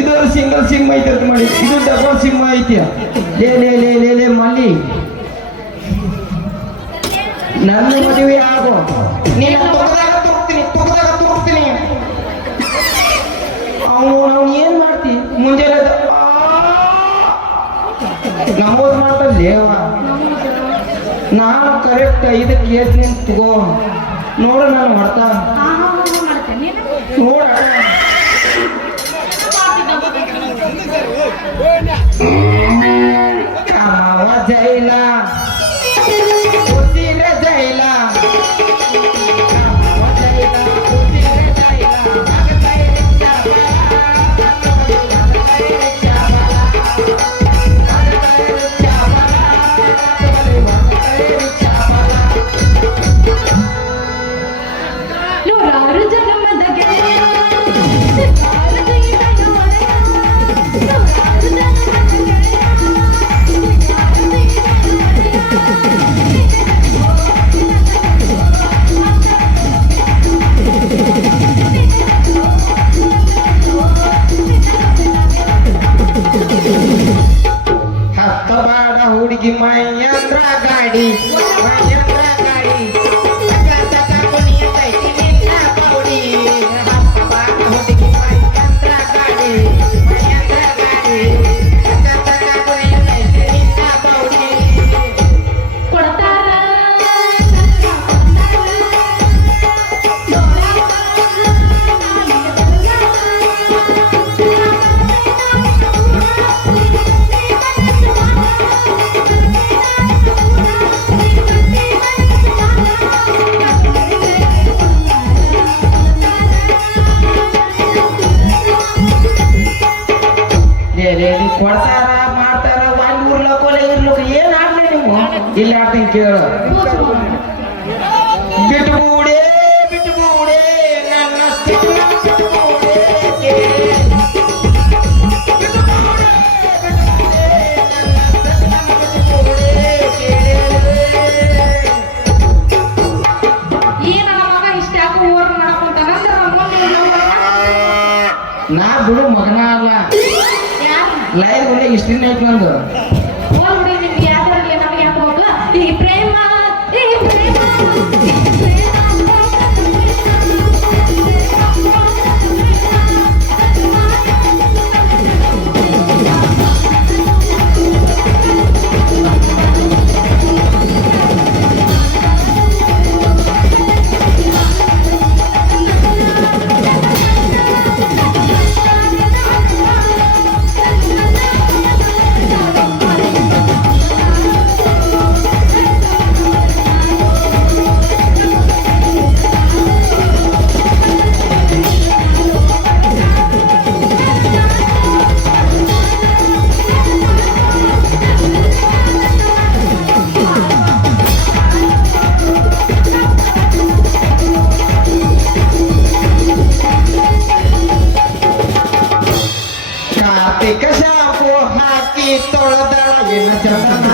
ಇದು ಸಿಂಗಲ್ ಸಿಮ್ ಐತೆ ಅಂತ ಮಾಡಿ, ಇದು ಡಬಲ್ ಸಿಮ್ ಐತಿ. ಲೇ ಮಲ್ಲಿ, ನನ್ನ ಮದುವೆ ಆಗೋ, ನೀನು ತೊಗದಾಗ ತುರ್ತೀನಿ. ನಾವು ಏನ್ ಮಾಡ್ತಿ ಮುಂಜಾನೆ ನಮೋದ್ ಮಾಡ್ತಲ್ಲೇವ. ನಾನು ಕರೆಕ್ಟ್ 5 ಕೇಸ್ ತಗೋ ನೋಡ, ನಾನು ಮಾಡ್ತಾ ನೋಡ. ಕಾಮವ ಜೈಲ ಉಸಿರ ಜೈಲ, ಕಾಮವ ಜೈಲ ಉಸಿರ ಜೈಲ, ಮಗದೈ ಚಾಬಲ, ನೂರಾರು ಜನ್ಮದ ಗೆಳೆಯ, ನೂರಾರು ಜೀವನ ಒಡೆಯ, ನೂರಾರು ಜನ್ಮದ ಗೆಳೆಯ, ನೂರಾರು ಹತ್ತ ಬಾಡ ಹುಡುಗಿ ಮೈಯಂದ್ರ ಗಾಡಿ, ಮೈಯಂದ್ರ ಗಾಡಿ, ತಕ ಕುಣಿಯತೈತಿ ನಿನ್ನ ಪೌಡಿ. ಹತ್ತ ಬಾಡ ಹುಡುಗಿ ಮೈಯಂದ್ರ ಗಾಡಿ, ಮೈಯಂದ್ರ ಗಾಡಿ, ತಕ ಕುಣಿಯತೈತಿ ನಿನ್ನ ಪೌಡಿ. ಕೊಡ್ತಾರ ಕೊಡ್ತಾರ ಮಾಡ್ತಾರ, ಒಂದು ಊರ್ಲಕೋಲೆ ಇರ್ಲಕ್ಕ ಏನ್ ಆಡ್ಲಿ ನೀವು? ಇಲ್ಲಿ ಆಡ್ತೀನಿ ಕೇಳು. ಬಿಟ್ಬೂಡೆ ನನ್ನ ಸ್ಥಿತಿ ಬಿಟ್ಬೂಡೆ ಕೇಳಿ. ನಾ ಬಿಡು ಮಗನ ಅಲ್ಲ, ಲೈವ್ ಒಳ್ಳೆ ಇಷ್ಟಿನ ಐತಿ ನಂದು. ಈ ಪ್ರೇಮ ಕಾರ್ತಿಕ ಶಾಪು ಹಾಕಿ ತೊಳೆದಳ ಏನು ಚಂದನ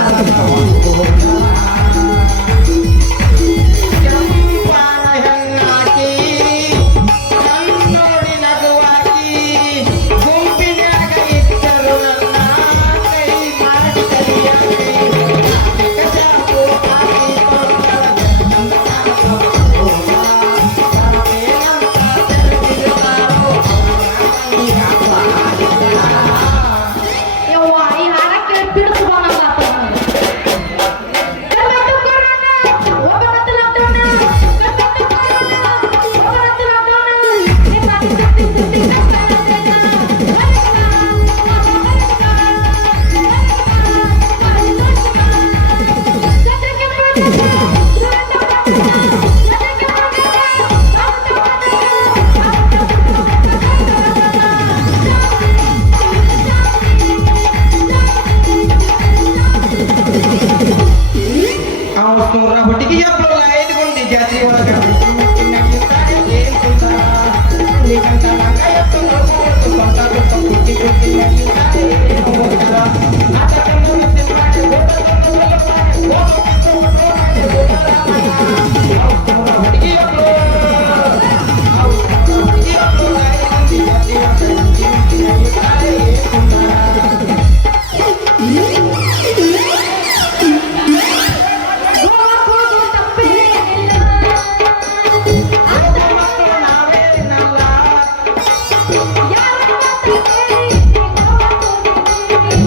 ಕೆಂಪಾನ ಹೆಣ್ಣಾಕಿ, ಕಣ್ಣೋಡಿ ನಗುವಾಕಿ, ಗುಂಪಿನಾಗ ಇಟ್ಟರು ನನ್ನ ಕೈ ಮಾಡಿ ಕಲಿಯಾಕಿ. ಕಾರ್ತಿಕ ಶಾಪು ಹಾಕಿ ತೊಳೆದಳ ಯವ್ವ ಈ ಹಾಡ ಕೇಳಿ ಬಿಡಿಸ್ಬೋ ನಂಗಾತ.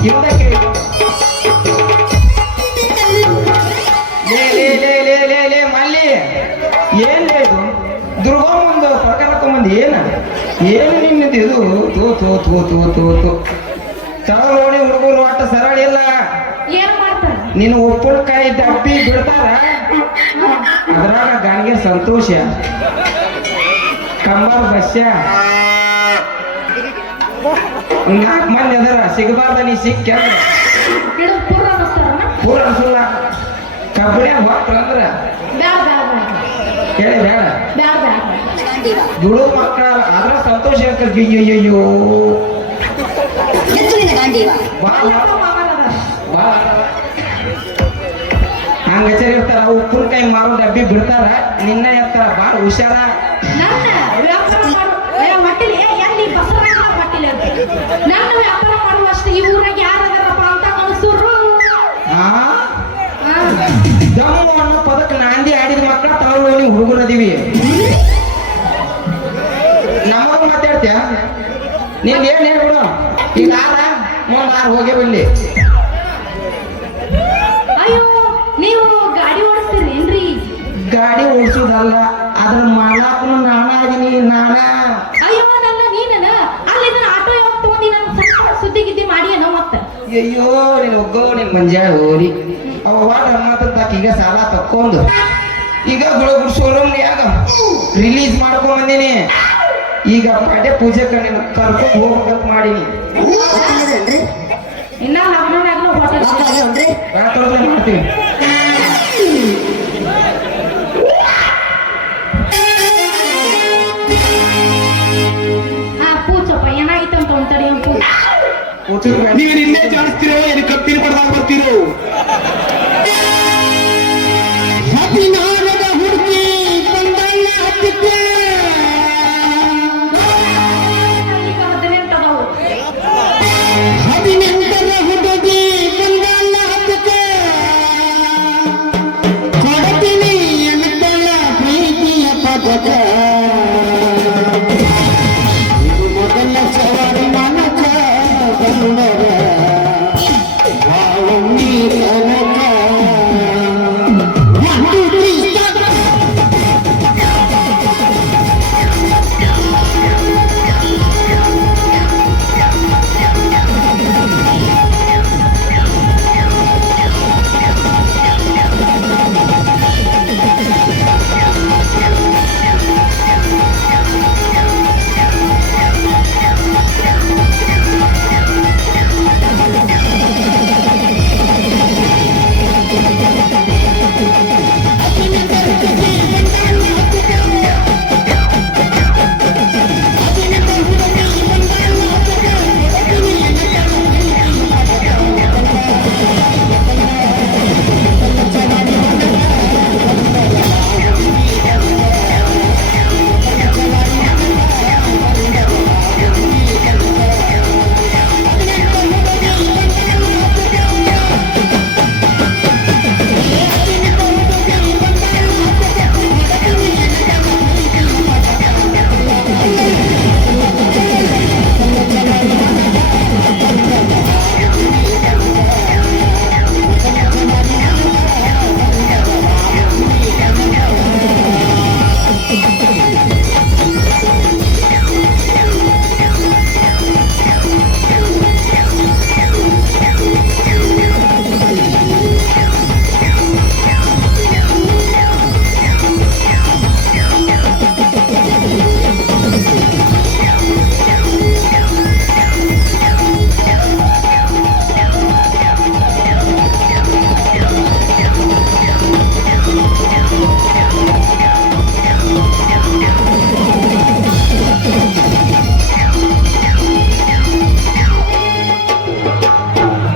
ಇವ್ದಕ್ಕೆ ಲೇ ಮಲ್ಲಿ ಏನ್ ಇದು ದುರ್ಗಮ್ಮಂದು ಪ್ರಕಾರ ತಗೊಂಬಂದು ಏನು ನಿನ್ನದು ಇದು ತೂ ತೂ ತೂ ತೂ ತೂ ತೂ ತಗೊಳ್ಳೋಣಿ ಹುಡುಗರು ಒಟ್ಟ ಸರಳ ಇಲ್ಲ ಏನ್ ಮಾಡ್ತಾರ ನೀನು ಉಪ್ಪಿನಕಾಯಿ ಡಬ್ಬಿ ಬಿಡ್ತಾರ ಅದ್ರಾಗ ಗಾಣಿಗೆ ಸಂತೋಷ ಕಂಬಾರ ಬಸ್ಯ 4 ಮಂದಿ ಅದರ ಸಿಗಬಾರ್ದ ನೀ ಸಿಕ್ಕ ಹಿಡಿದು ಪೂರ ಅನ್ನಿಸ್ತಾರನ ಪೂರ ಅನ್ಸಲ್ಲ ಕಬ್ಬಡ್ಯಾಗ ಹೊತ್ತಂದ್ರ ಬ್ಯಾಡ ಬ್ಯಾಡ ಹೇಳಿ ಬೇಡ ಬ್ಯಾಡ ಬ್ಯಾಡ ದುಡು ಮಕ್ಕಳ ಅದ್ರ ಸಂತೋಷ ಅಯ್ಯಯ್ಯೋ ಬಾ ಬಾ ಹಂಗಚರ್ ಇರ್ತಾರ ಉಪ್ಪಿನಕಾಯಿ ಮಾರೋ ಡಬ್ಬಿ ಬಿಡ್ತಾರ ನಿನ್ನ ಎತ್ತರ ಬಾಳ ಹುಷಾರ ನನ್ನ ವ್ಯಾಪಾರ ಮಾಡು ಹೊಟ್ಟಿಲಿ ಎಲ್ಲಿ ಬಸವಣ್ಣ ಹೊಟ್ಟಿಲಿ ಅಂತ ನನ್ನ ವ್ಯಾಪಾರ ಮಾಡುವಷ್ಟು ಈ ಊರಾಗ ಯಾರು ಅದಾರಪ್ಪ ಅಂತ ಅನಿಸ್ತರು ದಮ್ಮು ಅನ್ನೋ ಪದಕ್ಕೆ ನಾಂದಿ ಆಡಿದ ಮಕ್ಕಳ ತಾವು ನೀವು ಹುಡುಗರದೀವಿ ನಮಗ ಮಾತಾಡ್ತೀಯ ನೀನ್ ಏನ್ ಹೇಳ್ಬಿಡು ಈಗ ಮುಂದ್ 6 ಹೋಗೇ ಬಿಡ್ಲಿ ಅಯ್ಯೋ ನೀವು ಗಾಡಿ ಓಡಿಸ್ತೀರಿ ಏನ್ರಿ ಗಾಡಿ ಓಡಿಸೋದಲ್ಲ ಅದ್ರ ಮಾಡ್ಲಾಕನು ನಾನ ಅದೀನಿ ನಾನ ಅಯ್ಯೋ ನನ್ನ ನೀನ ಅಲ್ಲಿ ನನ್ನ ಆಟೋ ಯಾವಾಗ ತಗೊಂಡಿ ನಾನು ಸ್ವಲ್ಪ ಸುದ್ದಿ ಗಿದ್ದಿ ಮಾಡಿ ಏನೋ ಮತ್ತೆ ಅಯ್ಯೋ ನೀನ್ ಒಗ್ಗೋ ನಿನ್ ಮಂಜಾಳ ಹೋರಿ ಅವ ಮಾತಾಕ ಈಗ ಸಾಲ ತಕ್ಕೊಂಡು ಈಗ ಶೋರೂಮ್ನ್ಯಾಗ ರಿಲೀಸ್ ಮಾಡ್ಕೊಂಡ್ ಬಂದೀನಿ ಈಗ ಪಾಡ್ಯ ಪೂಜೆ ಕರ್ಕೊಂಡು ಹೋಗ್ಬೇಕಂತ ಮಾಡೀನಿ ಇನ್ನ ಲಗ್ನ ಹೋಟೆಲ್ ಮಾಡ್ತೀವಿ ಪೂಜಪ್ಪ ಏನಾಗಿತ್ತಂತ ಒಂದ್ಸರಿ ನೀನ್ ಇನ್ನೇ ಜಾಸ್ತಿ ಏನು ಕಪ್ಪಿನ ಪಡೆದಾಗ